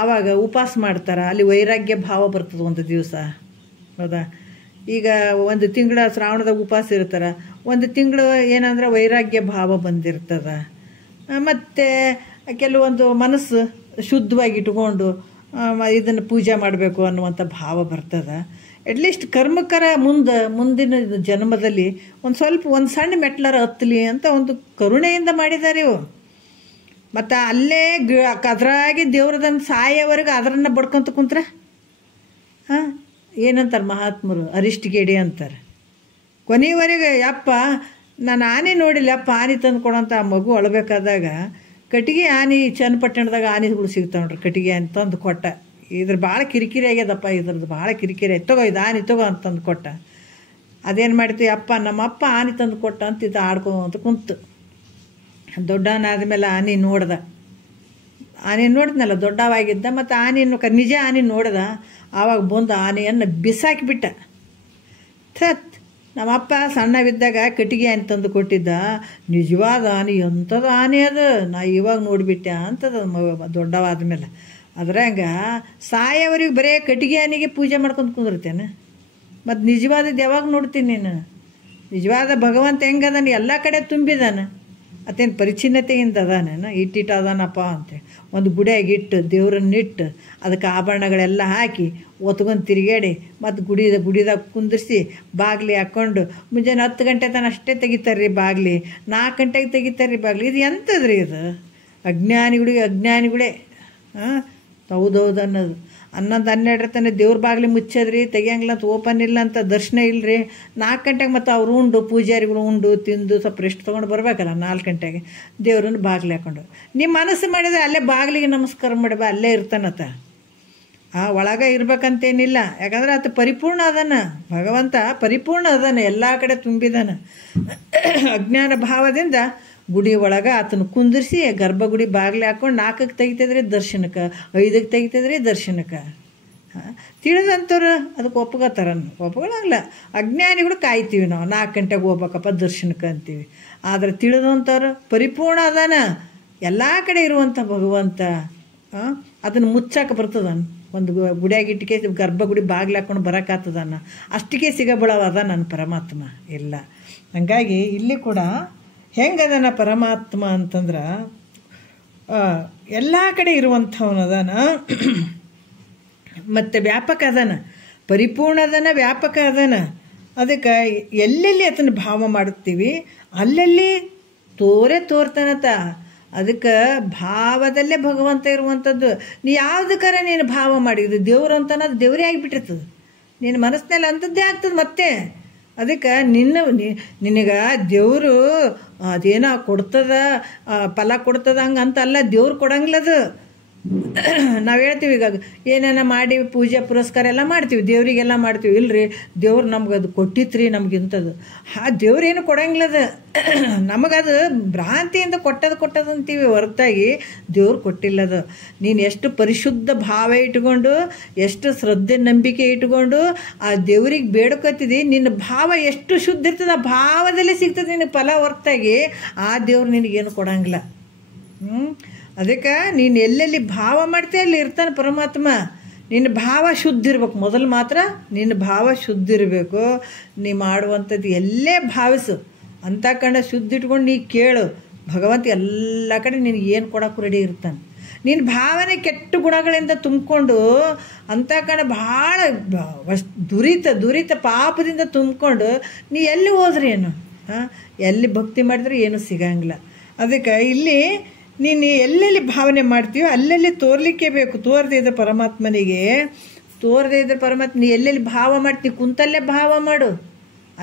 ಆವಾಗ ಉಪವಾಸ ಮಾಡ್ತಾರೆ. ಅಲ್ಲಿ ವೈರಾಗ್ಯ ಭಾವ ಬರ್ತದೆ ಒಂದು ದಿವಸ. ಹೌದಾ? ಈಗ ಒಂದು ತಿಂಗಳ ಶ್ರಾವಣದಾಗ ಉಪವಾಸ ಇರ್ತಾರೆ, ಒಂದು ತಿಂಗಳು ಏನಂದ್ರೆ ವೈರಾಗ್ಯ ಭಾವ ಬಂದಿರ್ತದೆ. ಮತ್ತು ಕೆಲವೊಂದು ಮನಸ್ಸು ಶುದ್ಧವಾಗಿ ಇಟ್ಕೊಂಡು ಇದನ್ನು ಪೂಜೆ ಮಾಡಬೇಕು ಅನ್ನುವಂಥ ಭಾವ ಬರ್ತದೆ. ಅಟ್ಲೀಸ್ಟ್ ಕರ್ಮಕರ ಮುಂದಿನ ಜನ್ಮದಲ್ಲಿ ಒಂದು ಸಣ್ಣ ಮೆಟ್ಲರ ಹತ್ತಲಿ ಅಂತ ಒಂದು ಕರುಣೆಯಿಂದ ಮಾಡಿದ್ದಾರೆ ಇವು. ಮತ್ತು ಅಲ್ಲೇ ಅದ್ರಾಗಿ ದೇವ್ರದನ್ನು ಸಾಯೋವರೆಗೆ ಅದರನ್ನು ಬಡ್ಕೊಂತ ಕುಂತ್ರೆ ಏನಂತಾರೆ ಮಹಾತ್ಮರು? ಅರಿಷ್ಟಿಗೇಡಿ ಅಂತಾರೆ. ಕೊನೆಯವರೆಗೆ ಯಪ್ಪ ನಾನು ಆನೆ ನೋಡಿಲ್ಲ, ಯಪ್ಪ ಆನೆ ತಂದು ಕೊಡೋಂಥ ಆ ಮಗು ಅಳಬೇಕಾದಾಗ ಕಟ್ಟಿಗೆ ಆನೆ ಚನ್ನಪಟ್ಟಣದಾಗ ಆನೆಗಳು ಸಿಗ್ತಾವೆ ನೋಡ್ರಿ, ಕಟ್ಟಿಗೆ ಆನೆ ತಂದು ಕೊಟ್ಟ. ಇದ್ರ ಭಾಳ ಕಿರಿಕಿರಿ ಆಗ್ಯದಪ್ಪ, ಇದ್ರದ್ದು ಭಾಳ ಕಿರಿಕಿರಿ ಆಯ್ತು, ತಗೋ ಇದು ಆನೆ ತಗೋ ಅಂತಂದು ಕೊಟ್ಟ. ಅದೇನು ಮಾಡ್ತೀವಿ? ಅಪ್ಪ ನಮ್ಮಪ್ಪ ಆನೆ ತಂದು ಕೊಟ್ಟ ಅಂತ ಇದು ಆಡ್ಕೊಂತ ಕುಂತು. ದೊಡ್ಡವನಾದ್ಮೇಲೆ ಆನೆ ನೋಡ್ದ, ಆನೆ ನೋಡಿದ್ನಲ್ಲ ದೊಡ್ಡವಾಗಿದ್ದ, ಮತ್ತು ಆನೆಯನ್ನು ನಿಜ ಆನೆ ನೋಡ್ದ. ಆವಾಗ ಬಂದು ಆನೆಯನ್ನು ಬಿಸಾಕಿಬಿಟ್ಟ. ನಮ್ಮಪ್ಪ ಸಣ್ಣವಿದ್ದಾಗ ಕಟ್ಟಿಗೆ ಆನೆ ತಂದು ಕೊಟ್ಟಿದ್ದ, ನಿಜವಾದ ಆನೆ, ಎಂಥದ್ದು ಆನೆ ಅದು, ನಾ ಇವಾಗ ನೋಡಿಬಿಟ್ಟೆ ಅಂತದ ದೊಡ್ಡವಾದ ಮೇಲೆ. ಅದ್ರಾಗ ಸಾಯವರಿಗೆ ಬರೀ ಕಟ್ಟಿಗೆ ಆನೆಗೆ ಪೂಜೆ ಮಾಡ್ಕೊಂಡು ಕುಂದಿರ್ತೇನೆ, ಮತ್ತು ನಿಜವಾದದ್ದು ಯಾವಾಗ ನೋಡ್ತೀನಿ ನೀನು? ನಿಜವಾದ ಭಗವಂತ ಹೆಂಗದಾನೆ? ಎಲ್ಲ ಕಡೆ ತುಂಬಿದಾನೆ. ಅದೇನು ಪರಿಚ್ಛಿನ್ನತೆಯಿಂದ ಅದಾನೇನು? ಇಟ್ಟಿಟ್ಟು ಅದಾನಪ್ಪ ಅಂತೇಳಿ ಒಂದು ಗುಡಿಯಾಗಿಟ್ಟು ದೇವ್ರನ್ನಿಟ್ಟು ಅದಕ್ಕೆ ಆಭರಣಗಳೆಲ್ಲ ಹಾಕಿ ಒತ್ಕೊಂಡು ತಿರುಗಾಡಿ ಮತ್ತು ಗುಡಿದಾಗ ಕುಂದಿರಿಸಿ ಬಾಗಿಲಿ ಹಾಕ್ಕೊಂಡು ಮುಂಜಾನೆ 10 ಗಂಟೆ ತನಕ ಅಷ್ಟೇ ತೆಗಿತಾರೆ ರೀ ಬಾಗಿಲಿ, 4 ಗಂಟೆಗೆ ತೆಗಿತಾರೆ ರೀ ಬಾಗಿಲಿ. ಇದು ಎಂಥದ್ರಿ ಇದು? ಅಜ್ಞಾನಿಗಳೇ ಹೌದೌದು ಅನ್ನೋದು. 11-12 ತನಕ ದೇವ್ರ ಬಾಗಿಲಿ ಮುಚ್ಚದ್ರಿ, ತೆಗಿಯಂಗಿಲ್ಲ ಅಂತ, ಓಪನ್ ಇಲ್ಲ ಅಂತ, ದರ್ಶನ ಇಲ್ಲರಿ. 4 ಗಂಟೆಗೆ ಮತ್ತು ಅವ್ರು ಉಂಡು ಪೂಜಾರಿಗಳು ಉಂಡು ತಿಂದು ಸ್ವಲ್ಪ ರೆಸ್ಟ್ ತೊಗೊಂಡು ಬರಬೇಕಲ್ಲ. 4 ಗಂಟೆಗೆ ದೇವ್ರನ್ನ ಬಾಗಿಲು ಹಾಕೊಂಡು ನಿಮ್ಮ ಮನಸ್ಸು ಮಾಡಿದ್ರೆ ಅಲ್ಲೇ ಬಾಗಿಲಿಗೆ ನಮಸ್ಕಾರ ಮಾಡಬ, ಅಲ್ಲೇ ಇರ್ತಾನತ್ತ. ಒಳಗೆ ಇರ್ಬೇಕಂತೇನಿಲ್ಲ, ಯಾಕಂದ್ರೆ ಆತ ಪರಿಪೂರ್ಣ ಅದಾನ. ಭಗವಂತ ಪರಿಪೂರ್ಣ ಅದಾನೆ, ಎಲ್ಲ ಕಡೆ ತುಂಬಿದಾನ. ಅಜ್ಞಾನ ಭಾವದಿಂದ ಗುಡಿ ಒಳಗೆ ಆತನ ಕುಂದಿರಿಸಿ ಗರ್ಭಗುಡಿ ಬಾಗಿಲು ಹಾಕ್ಕೊಂಡು 4ಕ್ಕೆ ತೆಗಿತಿದ್ರಿ ದರ್ಶನಕ್ಕೆ, 5ಕ್ಕೆ ತೆಗಿತಿದ್ರಿ ದರ್ಶನಕ್ಕೆ. ತಿಳಿದಂಥವ್ರು ಅದಕ್ಕೆ ಒಪ್ಕೊಳ್ಳಂಗಿಲ್ಲ. ಅಜ್ಞಾನಿಗಳು ಕಾಯ್ತೀವಿ ನಾವು, 4 ಗಂಟೆಗೆ ಹೋಗ್ಬೇಕಪ್ಪ ದರ್ಶನಕ್ಕೆ ಅಂತೀವಿ. ಆದರೆ ತಿಳಿದಂಥವ್ರು ಪರಿಪೂರ್ಣ ಅದಾನ, ಎಲ್ಲ ಕಡೆ ಇರುವಂಥ ಭಗವಂತ. ಅದನ್ನು ಮುಚ್ಚಾಕ ಬರ್ತದಾನ. ಒಂದು ಗುಡಿಯಾಗಿಟ್ಟಿಗೆ ಗರ್ಭಗುಡಿ ಬಾಗಿಲು ಹಾಕ್ಕೊಂಡು ಬರೋಕ್ಕಾಗ್ತದಾನ, ಅಷ್ಟಿಗೆ ಸಿಗಬಳವ ಅದ ನನ್ನ ಪರಮಾತ್ಮ ಇಲ್ಲ. ಹಂಗಾಗಿ ಇಲ್ಲಿ ಕೂಡ ಹೆಂಗದನ ಪರಮಾತ್ಮ ಅಂತಂದ್ರೆ ಎಲ್ಲ ಕಡೆ ಇರುವಂಥವನು ಅದಾನ, ಮತ್ತು ವ್ಯಾಪಕ ಅದಾನ, ಪರಿಪೂರ್ಣ ಅದಾನ, ವ್ಯಾಪಕ ಅದಾನ. ಅದಕ್ಕೆ ಎಲ್ಲೆಲ್ಲಿ ಅದನ್ನು ಭಾವ ಮಾಡುತ್ತೀವಿ ಅಲ್ಲೆಲ್ಲಿ ತೋರ್ತಾನತ. ಅದಕ್ಕೆ ಭಾವದಲ್ಲೇ ಭಗವಂತ ಇರುವಂಥದ್ದು. ನೀ ಯಾವುದಕ್ಕಾರ ನೀನು ಭಾವ ಮಾಡಿದ್ದು ದೇವ್ರು ಅಂತನದು ದೇವರೇ ಆಗಿಬಿಟ್ಟಿರ್ತದೆ, ನಿನ್ನ ಮನಸ್ಸಿನಲ್ಲಿ ಅಂಥದ್ದೇ ಆಗ್ತದೆ ಮತ್ತೆ. ಅದಕ್ಕೆ ನಿನಗೆ ದೇವರು ಅದೇನೋ ಕೊಡ್ತದ, ಫಲ ಕೊಡ್ತದ ಹಂಗಂತಲ್ಲ, ದೇವ್ರು ಕೊಡಂಗಿಲ್ಲದು. ನಾವು ಹೇಳ್ತೀವಿ ಈಗ ಏನೇನ ಮಾಡಿ ಪೂಜೆ ಪುರಸ್ಕಾರ ಎಲ್ಲ ಮಾಡ್ತೀವಿ, ದೇವರಿಗೆಲ್ಲ ಮಾಡ್ತೀವಿ. ಇಲ್ರಿ ದೇವ್ರು ನಮ್ಗೆ ಅದು ಕೊಟ್ಟಿತ್ರಿ ನಮ್ಗಿಂಥದ್ದು. ದೇವ್ರೇನು ಕೊಡಂಗಿಲ್ಲದ, ನಮಗದು ಭ್ರಾಂತಿಯಿಂದ ಕೊಟ್ಟದು ಅಂತೀವಿ ಹೊರತಾಗಿ ದೇವ್ರು ಕೊಟ್ಟಿಲ್ಲದು. ನೀನು ಎಷ್ಟು ಪರಿಶುದ್ಧ ಭಾವ ಇಟ್ಕೊಂಡು, ಎಷ್ಟು ಶ್ರದ್ಧೆ ನಂಬಿಕೆ ಇಟ್ಕೊಂಡು ಆ ದೇವ್ರಿಗೆ ಬೇಡ್ಕೊತಿದ್ದಿ, ನಿನ್ನ ಭಾವ ಎಷ್ಟು ಶುದ್ಧ ಇರ್ತದೆ, ಆ ಭಾವದಲ್ಲೇ ಸಿಗ್ತದೆ ನಿನಗೆ ಫಲ ಹೊರತಾಗಿ ಆ ದೇವ್ರು ನಿನಗೇನು ಕೊಡಂಗಿಲ್ಲ. ಅದಕ್ಕೆ ನೀನು ಎಲ್ಲೆಲ್ಲಿ ಭಾವ ಮಾಡ್ತೀಯ ಅಲ್ಲಿ ಇರ್ತಾನೆ ಪರಮಾತ್ಮ. ನಿನ್ನ ಭಾವ ಶುದ್ಧ ಇರ್ಬೇಕು ಮೊದಲು, ಮಾತ್ರ ನಿನ್ನ ಭಾವ ಶುದ್ಧ ಇರಬೇಕು. ನೀ ಮಾಡುವಂಥದ್ದು ಎಲ್ಲೇ ಭಾವಿಸು ಅಂತ ಕಂಡ ಶುದ್ಧ ಇಟ್ಕೊಂಡು ನೀ ಕೇಳು, ಭಗವಂತ ಎಲ್ಲ ಕಡೆ ನಿನಗೆ ಏನು ಕೊಡೋಕ್ಕೂ ರೆಡಿ ಇರ್ತಾನೆ. ನಿನ್ನ ಭಾವನೆ ಕೆಟ್ಟ ಗುಣಗಳಿಂದ ತುಂಬಿಕೊಂಡು ಅಂತ ಕಣ ಭಾಳ ದುರಿತ ಪಾಪದಿಂದ ತುಂಬಿಕೊಂಡು ನೀ ಎಲ್ಲಿ ಹೋದ್ರಿ ಏನು ಎಲ್ಲಿ ಭಕ್ತಿ ಮಾಡಿದ್ರೆ ಏನೂ ಸಿಗಂಗಿಲ್ಲ. ಅದಕ್ಕೆ ಇಲ್ಲಿ ನೀನು ಎಲ್ಲೆಲ್ಲಿ ಭಾವನೆ ಮಾಡ್ತೀಯೋ ಅಲ್ಲೆಲ್ಲಿ ತೋರ್ಲಿಕ್ಕೆ ಬೇಕು. ತೋರದೇ ಇದ್ದರೆ ಪರಮಾತ್ಮನಿಗೆ ನೀ ಎಲ್ಲೆಲ್ಲಿ ಭಾವ ಮಾಡ್ತೀವಿ ಕುಂತಲ್ಲೇ ಭಾವ ಮಾಡು,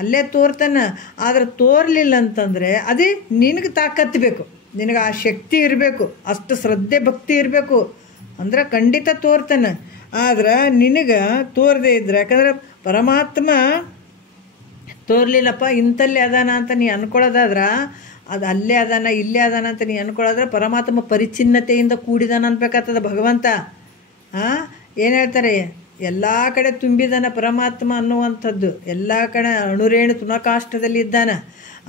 ಅಲ್ಲೇ ತೋರ್ತಾನೆ. ಆದರೆ ತೋರ್ಲಿಲ್ಲ ಅಂತಂದರೆ ಅದೇ ನಿನಗೆ ತಾಕತ್ತು ಬೇಕು, ನಿನಗೆ ಆ ಶಕ್ತಿ ಇರಬೇಕು, ಅಷ್ಟು ಶ್ರದ್ಧೆ ಭಕ್ತಿ ಇರಬೇಕು, ಅಂದ್ರೆ ಖಂಡಿತ ತೋರ್ತಾನೆ. ಆದ್ರೆ ನಿನಗೆ ತೋರದೇ ಇದ್ರೆ, ಯಾಕಂದ್ರೆ ಪರಮಾತ್ಮ ತೋರ್ಲಿಲ್ಲಪ್ಪ ಇಂಥಲ್ಲೇ ಅದಾನ ಅಂತ ನೀ ಅನ್ಕೊಳ್ಳೋದಾದ್ರೆ ಅದು ಅಲ್ಲೇ ಅದಾನ ಇಲ್ಲೇ ಅದಾನ ಅಂತ ನೀ ಅನ್ಕೊಳ್ಳೋದ್ರೆ ಪರಮಾತ್ಮ ಪರಿಚ್ಛಿನ್ನತೆಯಿಂದ ಕೂಡಿದಾನ ಅನ್ಬೇಕಾಗ್ತದೆ ಭಗವಂತ. ಏನು ಹೇಳ್ತಾರೆ, ಎಲ್ಲ ಕಡೆ ತುಂಬಿದಾನ ಪರಮಾತ್ಮ ಅನ್ನುವಂಥದ್ದು, ಎಲ್ಲ ಕಡೆ ಅಣುರೇಣು ತುನಕಾಷ್ಟದಲ್ಲಿ ಇದ್ದಾನ.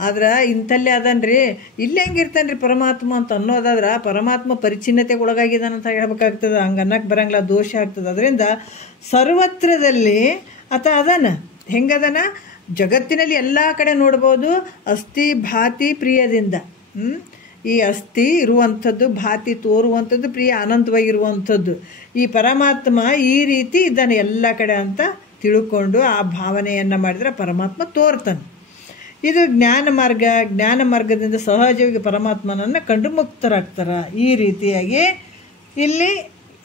ಆದ್ರೆ ಇಂಥಲ್ಲೇ ಅದಾನ್ರಿ, ಇಲ್ಲೇ ಹೆಂಗಿರ್ತಾನೆ ರೀ ಪರಮಾತ್ಮ ಅಂತ ಅನ್ನೋದಾದ್ರೆ ಪರಮಾತ್ಮ ಪರಿಚ್ಛಿನ್ನತೆಗೆ ಒಳಗಾಗಿದ್ದಾನ ಅಂತ ಹೇಳ್ಬೇಕಾಗ್ತದೆ. ಹಂಗೆ ಅನ್ನಕ್ಕೆ ಬರಂಗಿಲ್ಲ, ದೋಷ ಆಗ್ತದೆ. ಅದರಿಂದ ಸರ್ವತ್ರದಲ್ಲಿ ಆತ ಅದಾನ. ಹೆಂಗದಾನ, ಜಗತ್ತಿನಲ್ಲಿ ಎಲ್ಲ ಕಡೆ ನೋಡ್ಬೋದು. ಅಸ್ಥಿ ಭಾತಿ ಪ್ರಿಯದಿಂದ, ಈ ಅಸ್ಥಿ ಇರುವಂಥದ್ದು, ಭಾತಿ ತೋರುವಂಥದ್ದು, ಪ್ರಿಯ ಆನಂದವಾಗಿರುವಂಥದ್ದು ಈ ಪರಮಾತ್ಮ ಈ ರೀತಿ ಇದ್ದಾನೆ ಎಲ್ಲ ಕಡೆ ಅಂತ ತಿಳ್ಕೊಂಡು ಆ ಭಾವನೆಯನ್ನು ಮಾಡಿದ್ರೆ ಪರಮಾತ್ಮ ತೋರ್ತಾನೆ. ಇದು ಜ್ಞಾನ ಮಾರ್ಗದಿಂದ ಸಹಜವಾಗಿ ಪರಮಾತ್ಮನನ್ನು ಕಂಡು ಮುಕ್ತರಾಗ್ತಾರೆ. ಈ ರೀತಿಯಾಗಿ ಇಲ್ಲಿ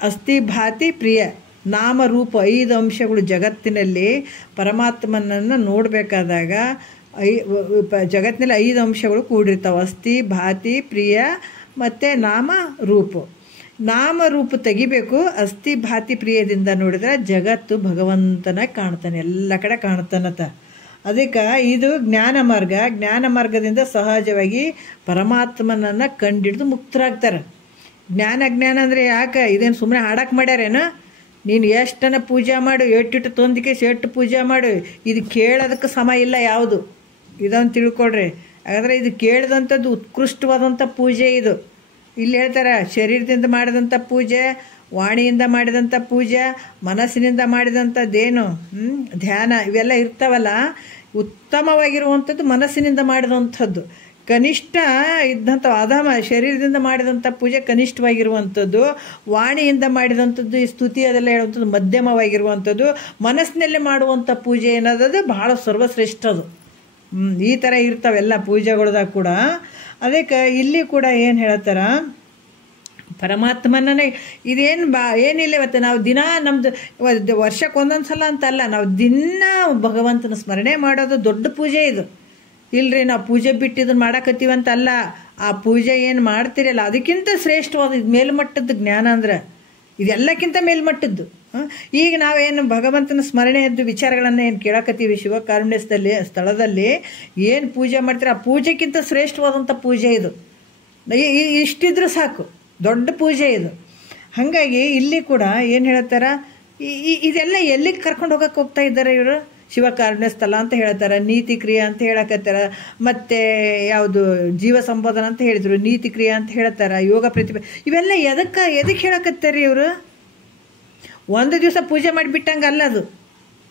ಅಸ್ಥಿ ಭಾತಿ ಪ್ರಿಯ ನಾಮರೂಪ 5 ಅಂಶಗಳು ಜಗತ್ತಿನಲ್ಲಿ ಪರಮಾತ್ಮನನ್ನು ನೋಡಬೇಕಾದಾಗ ಜಗತ್ತಿನಲ್ಲಿ 5 ಅಂಶಗಳು ಕೂಡಿರ್ತಾವೆ. ಅಸ್ಥಿ ಭಾತಿ ಪ್ರಿಯ ಮತ್ತು ನಾಮರೂಪ ತೆಗಿಬೇಕು. ಅಸ್ಥಿ ಭಾತಿ ಪ್ರಿಯದಿಂದ ನೋಡಿದ್ರೆ ಜಗತ್ತು ಭಗವಂತನ ಕಾಣ್ತಾನೆ, ಎಲ್ಲ ಕಡೆ ಕಾಣ್ತಾನತ. ಅದಕ್ಕೆ ಇದು ಜ್ಞಾನ ಮಾರ್ಗದಿಂದ ಸಹಜವಾಗಿ ಪರಮಾತ್ಮನನ್ನು ಕಂಡಿಡಿದು ಮುಕ್ತರಾಗ್ತಾರೆ. ಜ್ಞಾನ ಅಂದರೆ ಯಾಕೆ, ಇದೇನು ಸುಮ್ಮನೆ ಹಾಡಕ್ಕೆ ಮಾಡ್ಯಾರೇನು? ನೀನು ಎಷ್ಟನ ಪೂಜೆ ಮಾಡು, ಎಟ್ಟಿಟ್ಟು ತೊಂದಿಕೆ ಎಷ್ಟು ಪೂಜೆ ಮಾಡು, ಇದು ಕೇಳೋದಕ್ಕೆ ಸಮ ಇಲ್ಲ ಯಾವುದು. ಇದನ್ನು ತಿಳ್ಕೊಳ್ರಿ. ಹಾಗಾದರೆ ಇದು ಕೇಳಿದಂಥದ್ದು ಉತ್ಕೃಷ್ಟವಾದಂಥ ಪೂಜೆ. ಇದು ಇಲ್ಲಿ ಹೇಳ್ತಾರೆ, ಶರೀರದಿಂದ ಮಾಡಿದಂಥ ಪೂಜೆ, ವಾಣಿಯಿಂದ ಮಾಡಿದಂಥ ಪೂಜೆ, ಮನಸ್ಸಿನಿಂದ ಮಾಡಿದಂಥದ್ದೇನು ಧ್ಯಾನ ಇವೆಲ್ಲ ಇರ್ತಾವಲ್ಲ, ಉತ್ತಮವಾಗಿರುವಂಥದ್ದು ಮನಸ್ಸಿನಿಂದ ಮಾಡಿದಂಥದ್ದು. ಕನಿಷ್ಠ ಇದ್ದಂಥ ಅಧಮ ಶರೀರದಿಂದ ಮಾಡಿದಂಥ ಪೂಜೆ ಕನಿಷ್ಠವಾಗಿರುವಂಥದ್ದು, ವಾಣಿಯಿಂದ ಮಾಡಿದಂಥದ್ದು ಈ ಸ್ತುತಿ ಅದೆಲ್ಲ ಹೇಳುವಂಥದ್ದು ಮಧ್ಯಮವಾಗಿರುವಂಥದ್ದು, ಮನಸ್ಸಿನಲ್ಲೇ ಮಾಡುವಂಥ ಪೂಜೆ ಏನದು ಭಾಳ ಸರ್ವಶ್ರೇಷ್ಠದು. ಈ ಥರ ಇರ್ತಾವೆಲ್ಲ ಪೂಜೆಗಳ್ದಾಗ ಕೂಡ. ಅದಕ್ಕೆ ಇಲ್ಲಿ ಕೂಡ ಏನು ಹೇಳ್ತಾರ, ಪರಮಾತ್ಮನೇ ಇದೇನು ಏನಿಲ್ಲ. ಇವತ್ತು ನಾವು ದಿನ ನಮ್ಮದು ವರ್ಷಕ್ಕೆ ಒಂದೊಂದು ಸಲ ಅಂತಲ್ಲ, ನಾವು ದಿನ ಭಗವಂತನ ಸ್ಮರಣೆ ಮಾಡೋದು ದೊಡ್ಡ ಪೂಜೆ ಇದು. ಇಲ್ಲರಿ ನಾವು ಪೂಜೆ ಬಿಟ್ಟು ಇದನ್ನು ಮಾಡಕತ್ತೀವಂತಲ್ಲ, ಆ ಪೂಜೆ ಏನು ಮಾಡ್ತಿರಲ್ಲ ಅದಕ್ಕಿಂತ ಶ್ರೇಷ್ಠವಾದ ಇದು ಮೇಲ್ಮಟ್ಟದ್ದು ಜ್ಞಾನ ಅಂದ್ರೆ, ಇದೆಲ್ಲಕ್ಕಿಂತ ಮೇಲ್ಮಟ್ಟದ್ದು. ಈಗ ನಾವೇನು ಭಗವಂತನ ಸ್ಮರಣೆಯದ್ದು ವಿಚಾರಗಳನ್ನು ಏನು ಕೇಳಕತ್ತೀವಿ ಶಿವಕಾರುಣ್ಯ ಸ್ಥಳದಲ್ಲಿ ಏನು ಪೂಜೆ ಮಾಡ್ತೀರ ಆ ಪೂಜೆಗಿಂತ ಶ್ರೇಷ್ಠವಾದಂಥ ಪೂಜೆ ಇದು. ಇಷ್ಟಿದ್ರೂ ಸಾಕು, ದೊಡ್ಡ ಪೂಜೆ ಇದು. ಹಾಗಾಗಿ ಇಲ್ಲಿ ಕೂಡ ಏನು ಹೇಳ್ತಾರ, ಇದೆಲ್ಲ ಎಲ್ಲಿಗೆ ಕರ್ಕೊಂಡು ಹೋಗ್ತಾ ಇದ್ದಾರೆ ಇವರು? ಶಿವಕಾರುಣ್ಯ ಸ್ಥಳ ಅಂತ ಹೇಳ್ತಾರೆ, ನೀತಿ ಕ್ರಿಯೆ ಅಂತ ಹೇಳಕತ್ತಾರ, ಮತ್ತು ಯಾವುದು ಜೀವ ಸಂಬೋಧನ ಅಂತ ಹೇಳಿದರು, ನೀತಿ ಕ್ರಿಯೆ ಅಂತ ಹೇಳ್ತಾರೆ, ಯೋಗ ಪ್ರತಿಭೆ, ಇವೆಲ್ಲ ಎದಕ್ಕೆ ಹೇಳಕತ್ತಾರೆ ಇವರು? ಒಂದು ದಿವಸ ಪೂಜೆ ಮಾಡಿಬಿಟ್ಟಂಗೆ ಅಲ್ಲ ಅದು,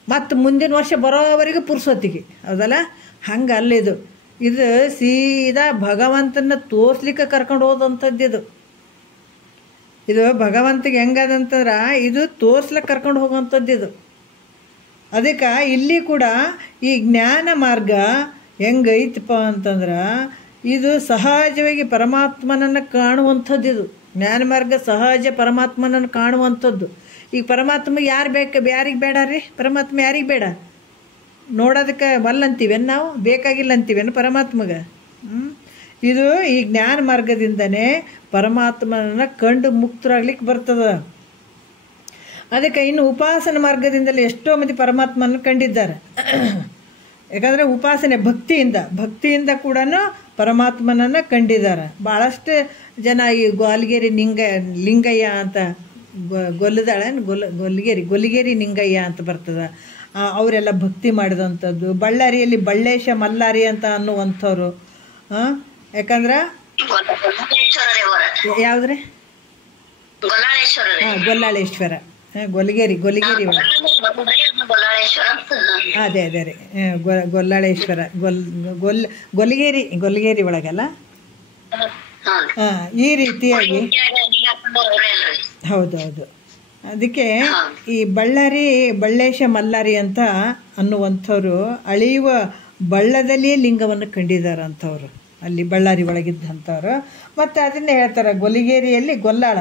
ಮತ್ತು ಮುಂದಿನ ವರ್ಷ ಬರೋವರೆಗೂ ಪುರ್ಸೊತ್ತಿಗೆ, ಹೌದಲ್ಲ? ಹಂಗೆ ಅಲ್ಲಿದು ಇದು ಸೀದಾ ಭಗವಂತನ ತೋರ್ಸ್ಲಿಕ್ಕೆ ಕರ್ಕೊಂಡು ಹೋದಂಥದ್ದು. ಇದು ಭಗವಂತಗೆ ಹೆಂಗದಂತಂದ್ರೆ ಇದು ತೋರ್ಸ್ಲಿಕ್ಕೆ ಕರ್ಕೊಂಡು ಹೋಗುವಂಥದ್ದು ಇದು. ಅದಕ್ಕೆ ಇಲ್ಲಿ ಕೂಡ ಈ ಜ್ಞಾನ ಮಾರ್ಗ ಹೆಂಗೈತಪ್ಪ ಅಂತಂದ್ರೆ ಇದು ಸಹಜವಾಗಿ ಪರಮಾತ್ಮನನ್ನು ಕಾಣುವಂಥದ್ದು. ಇದು ಜ್ಞಾನ ಮಾರ್ಗ ಸಹಜ ಪರಮಾತ್ಮನನ್ನು ಕಾಣುವಂಥದ್ದು. ಈಗ ಪರಮಾತ್ಮ ಯಾರಿಗೆ ಬೇಡ ರೀ? ಪರಮಾತ್ಮ ಯಾರಿಗೆ ಬೇಡ? ನೋಡೋದಕ್ಕೆ ಬಲ್ಲಂತೀವೇನು ನಾವು? ಬೇಕಾಗಿಲ್ಲ ಅಂತೀವೇನು ಪರಮಾತ್ಮಗೆ? ಇದು ಈ ಜ್ಞಾನ ಮಾರ್ಗದಿಂದನೇ ಪರಮಾತ್ಮನನ್ನು ಕಂಡು ಮುಕ್ತರಾಗ್ಲಿಕ್ಕೆ ಬರ್ತದೆ. ಅದಕ್ಕೆ ಇನ್ನು ಉಪಾಸನ ಮಾರ್ಗದಿಂದಲೇ ಎಷ್ಟೋ ಮಂದಿ ಪರಮಾತ್ಮನ ಕಂಡಿದ್ದಾರೆ. ಯಾಕಂದರೆ ಉಪಾಸನೆ ಭಕ್ತಿಯಿಂದ ಕೂಡ ಪರಮಾತ್ಮನನ್ನು ಕಂಡಿದ್ದಾರೆ. ಭಾಳಷ್ಟು ಜನ ಈ ಗೋಲ್ಗೇರಿ ಲಿಂಗಯ್ಯ ಅಂತ ಗೊಲಿಗೇರಿ ನಿಂಗಯ್ಯ ಅಂತ ಬರ್ತದೆ, ಅವರೆಲ್ಲ ಭಕ್ತಿ ಮಾಡಿದಂಥದ್ದು. ಬಳ್ಳಾರಿಯಲ್ಲಿ ಬಳ್ಳೇಶ ಮಲ್ಲಾರಿ ಅಂತ ಅನ್ನುವಂಥವ್ರು. ಯಾಕಂದ್ರೆ ಯಾವುದ್ರಿ? ಗೊಲ್ಲಾಳೇಶ್ವರ, ಗೊಲಿಗೇರಿ ಅದೇ ರೀ, ಗೊಲ್ಲಾಳೇಶ್ವರ ಗೊಲಿಗೇರಿ ಒಳಗಲ್ಲ. ಈ ರೀತಿಯಾಗಿ ಹೌದೌದು. ಅದಕ್ಕೆ ಈ ಬಳ್ಳೇಶ ಮಲ್ಲಾರಿ ಅಂತ ಅನ್ನುವಂಥವ್ರು ಅಳಿಯುವ ಬಳ್ಳದಲ್ಲಿಯೇ ಲಿಂಗವನ್ನು ಕಂಡಿದ್ದಾರಂಥವ್ರು, ಅಲ್ಲಿ ಬಳ್ಳಾರಿ ಒಳಗಿದ್ದಂಥವ್ರು. ಮತ್ತು ಅದನ್ನೇ ಹೇಳ್ತಾರೆ ಗೊಲಿಗೇರಿಯಲ್ಲಿ ಗೊಲ್ಲಾಳ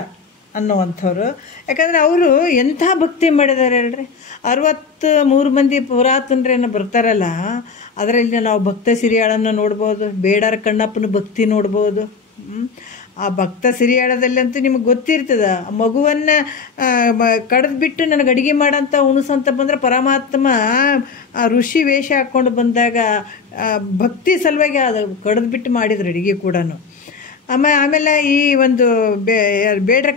ಅನ್ನುವಂಥವ್ರು. ಯಾಕಂದರೆ ಅವರು ಎಂಥ ಭಕ್ತಿ ಮಾಡಿದ್ದಾರೆ ಹೇಳ್ರಿ. 63 ಮಂದಿ ಪುರಾತನರೇನು ಬರ್ತಾರಲ್ಲ, ಅದರಲ್ಲಿ ನಾವು ಭಕ್ತ ಸಿರಿಯಾಳನ್ನು ನೋಡ್ಬೋದು, ಬೇಡರ ಕಣ್ಣಪ್ಪನ ಭಕ್ತಿ ನೋಡ್ಬೋದು. ಆ ಭಕ್ತ ಸಿರಿಯಾಳದಲ್ಲಂತೂ ನಿಮಗೆ ಗೊತ್ತಿರ್ತದೆ, ಮಗುವನ್ನು ಕಡ್ದು ಬಿಟ್ಟು ನನಗೆ ಅಡುಗೆ ಮಾಡಂತ ಉಣಿಸಂತ ಬಂದರೆ ಪರಮಾತ್ಮ ಆ ಋಷಿ ವೇಷ ಹಾಕ್ಕೊಂಡು ಬಂದಾಗ ಭಕ್ತಿ ಸಲುವಾಗಿ ಅದು ಕಡ್ದು ಬಿಟ್ಟು ಮಾಡಿದ್ರು ಅಡುಗೆ ಕೂಡ. ಆಮೇಲೆ ಈ ಒಂದು ಬೇಡ್ರ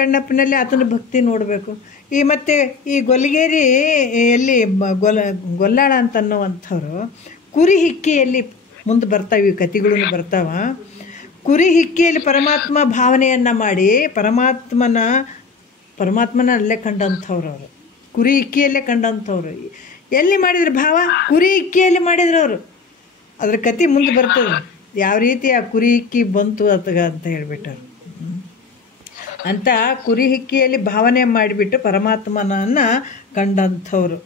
ಕಣ್ಣಪ್ಪನಲ್ಲಿ ಆತನ ಭಕ್ತಿ ನೋಡಬೇಕು. ಈ ಮತ್ತು ಈ ಗೊಲಿಗೇರಿಯಲ್ಲಿ ಗೊಲ್ಲಾಳ ಅಂತ ಅನ್ನುವಂಥವ್ರು ಕುರಿ ಹಿಕ್ಕಿಯಲ್ಲಿ ಮುಂದೆ ಬರ್ತಾವೆ, ಈ ಕಥೆಗಳೂ ಬರ್ತಾವ. ಕುರಿ ಹಿಕ್ಕಿಯಲ್ಲಿ ಪರಮಾತ್ಮ ಭಾವನೆಯನ್ನು ಮಾಡಿ ಪರಮಾತ್ಮನ ಅಲ್ಲೇ ಕಂಡಂಥವ್ರು ಅವರು, ಕುರಿ ಹಿಕ್ಕಿಯಲ್ಲೇ ಕಂಡಂಥವ್ರು. ಎಲ್ಲಿ ಮಾಡಿದ್ರು ಭಾವ? ಕುರಿ ಹಿಕ್ಕಿಯಲ್ಲಿ ಮಾಡಿದ್ರು ಅವರು. ಅದ್ರ ಕತೆ ಮುಂದೆ ಬರ್ತದೆ, ಯಾವ ರೀತಿ ಆ ಕುರಿ ಹಿಕ್ಕಿ ಬಂತು ಅತಗ ಅಂತ ಹೇಳಿಬಿಟ್ಟರು ಅಂತ. ಕುರಿ ಹಿಕ್ಕಿಯಲ್ಲಿ ಭಾವನೆ ಮಾಡಿಬಿಟ್ಟು ಪರಮಾತ್ಮನನ್ನು ಕಂಡಂಥವ್ರು.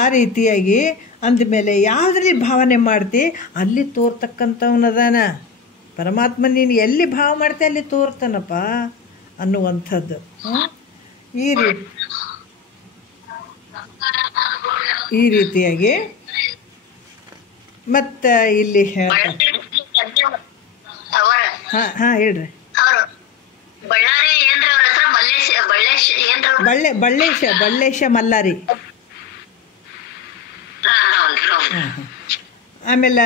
ಆ ರೀತಿಯಾಗಿ ಅಂದಮೇಲೆ ಯಾವುದ್ರಲ್ಲಿ ಭಾವನೆ ಮಾಡ್ತಿ ಅಲ್ಲಿ ತೋರ್ತಕ್ಕಂಥವನದಾನ ಪರಮಾತ್ಮ. ನೀನು ಎಲ್ಲಿ ಭಾವ ಮಾಡ್ತಿ ಅಲ್ಲಿ ತೋರ್ತಾನಪ್ಪ ಅನ್ನುವಂಥದ್ದು. ಈ ರೀತಿಯಾಗಿ ಮತ್ತು ಇಲ್ಲಿ ಹೇಳ್ತಾರೆ. ಹಾಂ ಹೇಳ್ರಿ. ಬಳ್ಳೇಶ ಮಲ್ಲಾರಿ. ಆಮೇಲೆ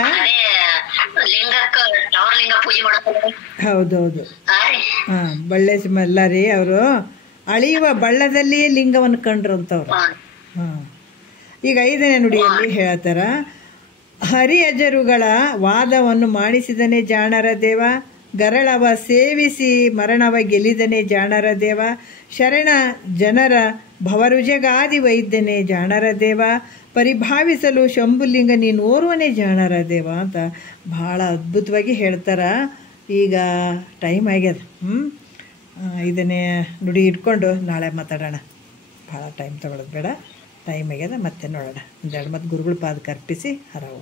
ಹೌದೌದು, ಹಾಂ ಬಳ್ಳೇಶ ಮಲ್ಲಾರಿ ಅವರು ಅಳಿಯುವ ಬಳ್ಳದಲ್ಲಿಯೇ ಲಿಂಗವನ್ನು ಕಂಡ್ರಂಥವ್ರು. ಹಾಂ ಈಗ 5ನೇ ನುಡಿಯಲ್ಲಿ ಹೇಳ್ತಾರ, ಹರಿಯಜರುಗಳ ವಾದವನ್ನು ಮಾಡಿಸಿದನೇ ಜಾಣರ ದೇವ, ಗರಳವ ಸೇವಿಸಿ ಮರಣವ ಗೆಲಿದನೇ ಜಾಣರ ದೇವ, ಶರಣ ಜನರ ಭವರುಜಗಾದಿ ವೈದ್ಯನೇ ಜಾಣರ ದೇವ, ಪರಿಭಾವಿಸಲು ಶಂಭುಲಿಂಗ ನೀನು ಓರ್ವನೇ ಜಾಣರ ದೇವ ಅಂತ ಭಾಳ ಅದ್ಭುತವಾಗಿ ಹೇಳ್ತಾರ. ಈಗ ಟೈಮ್ ಆಗ್ಯದ. ಇದನ್ನೇ ನುಡಿ ಇಟ್ಕೊಂಡು ನಾಳೆ ಮಾತಾಡೋಣ. ಭಾಳ ಟೈಮ್ ತಗೊಳ್ಳೋದು ಬೇಡ, ಟೈಮ್ ಆಗ್ಯದ. ಮತ್ತೆ ನೋಡೋಣ. ಒಂದೆರಡು ಮತ್ತು ಗುರುಗಳ ಪಾದಕ್ಕೆ ಅರ್ಪಿಸಿ ಹರವು.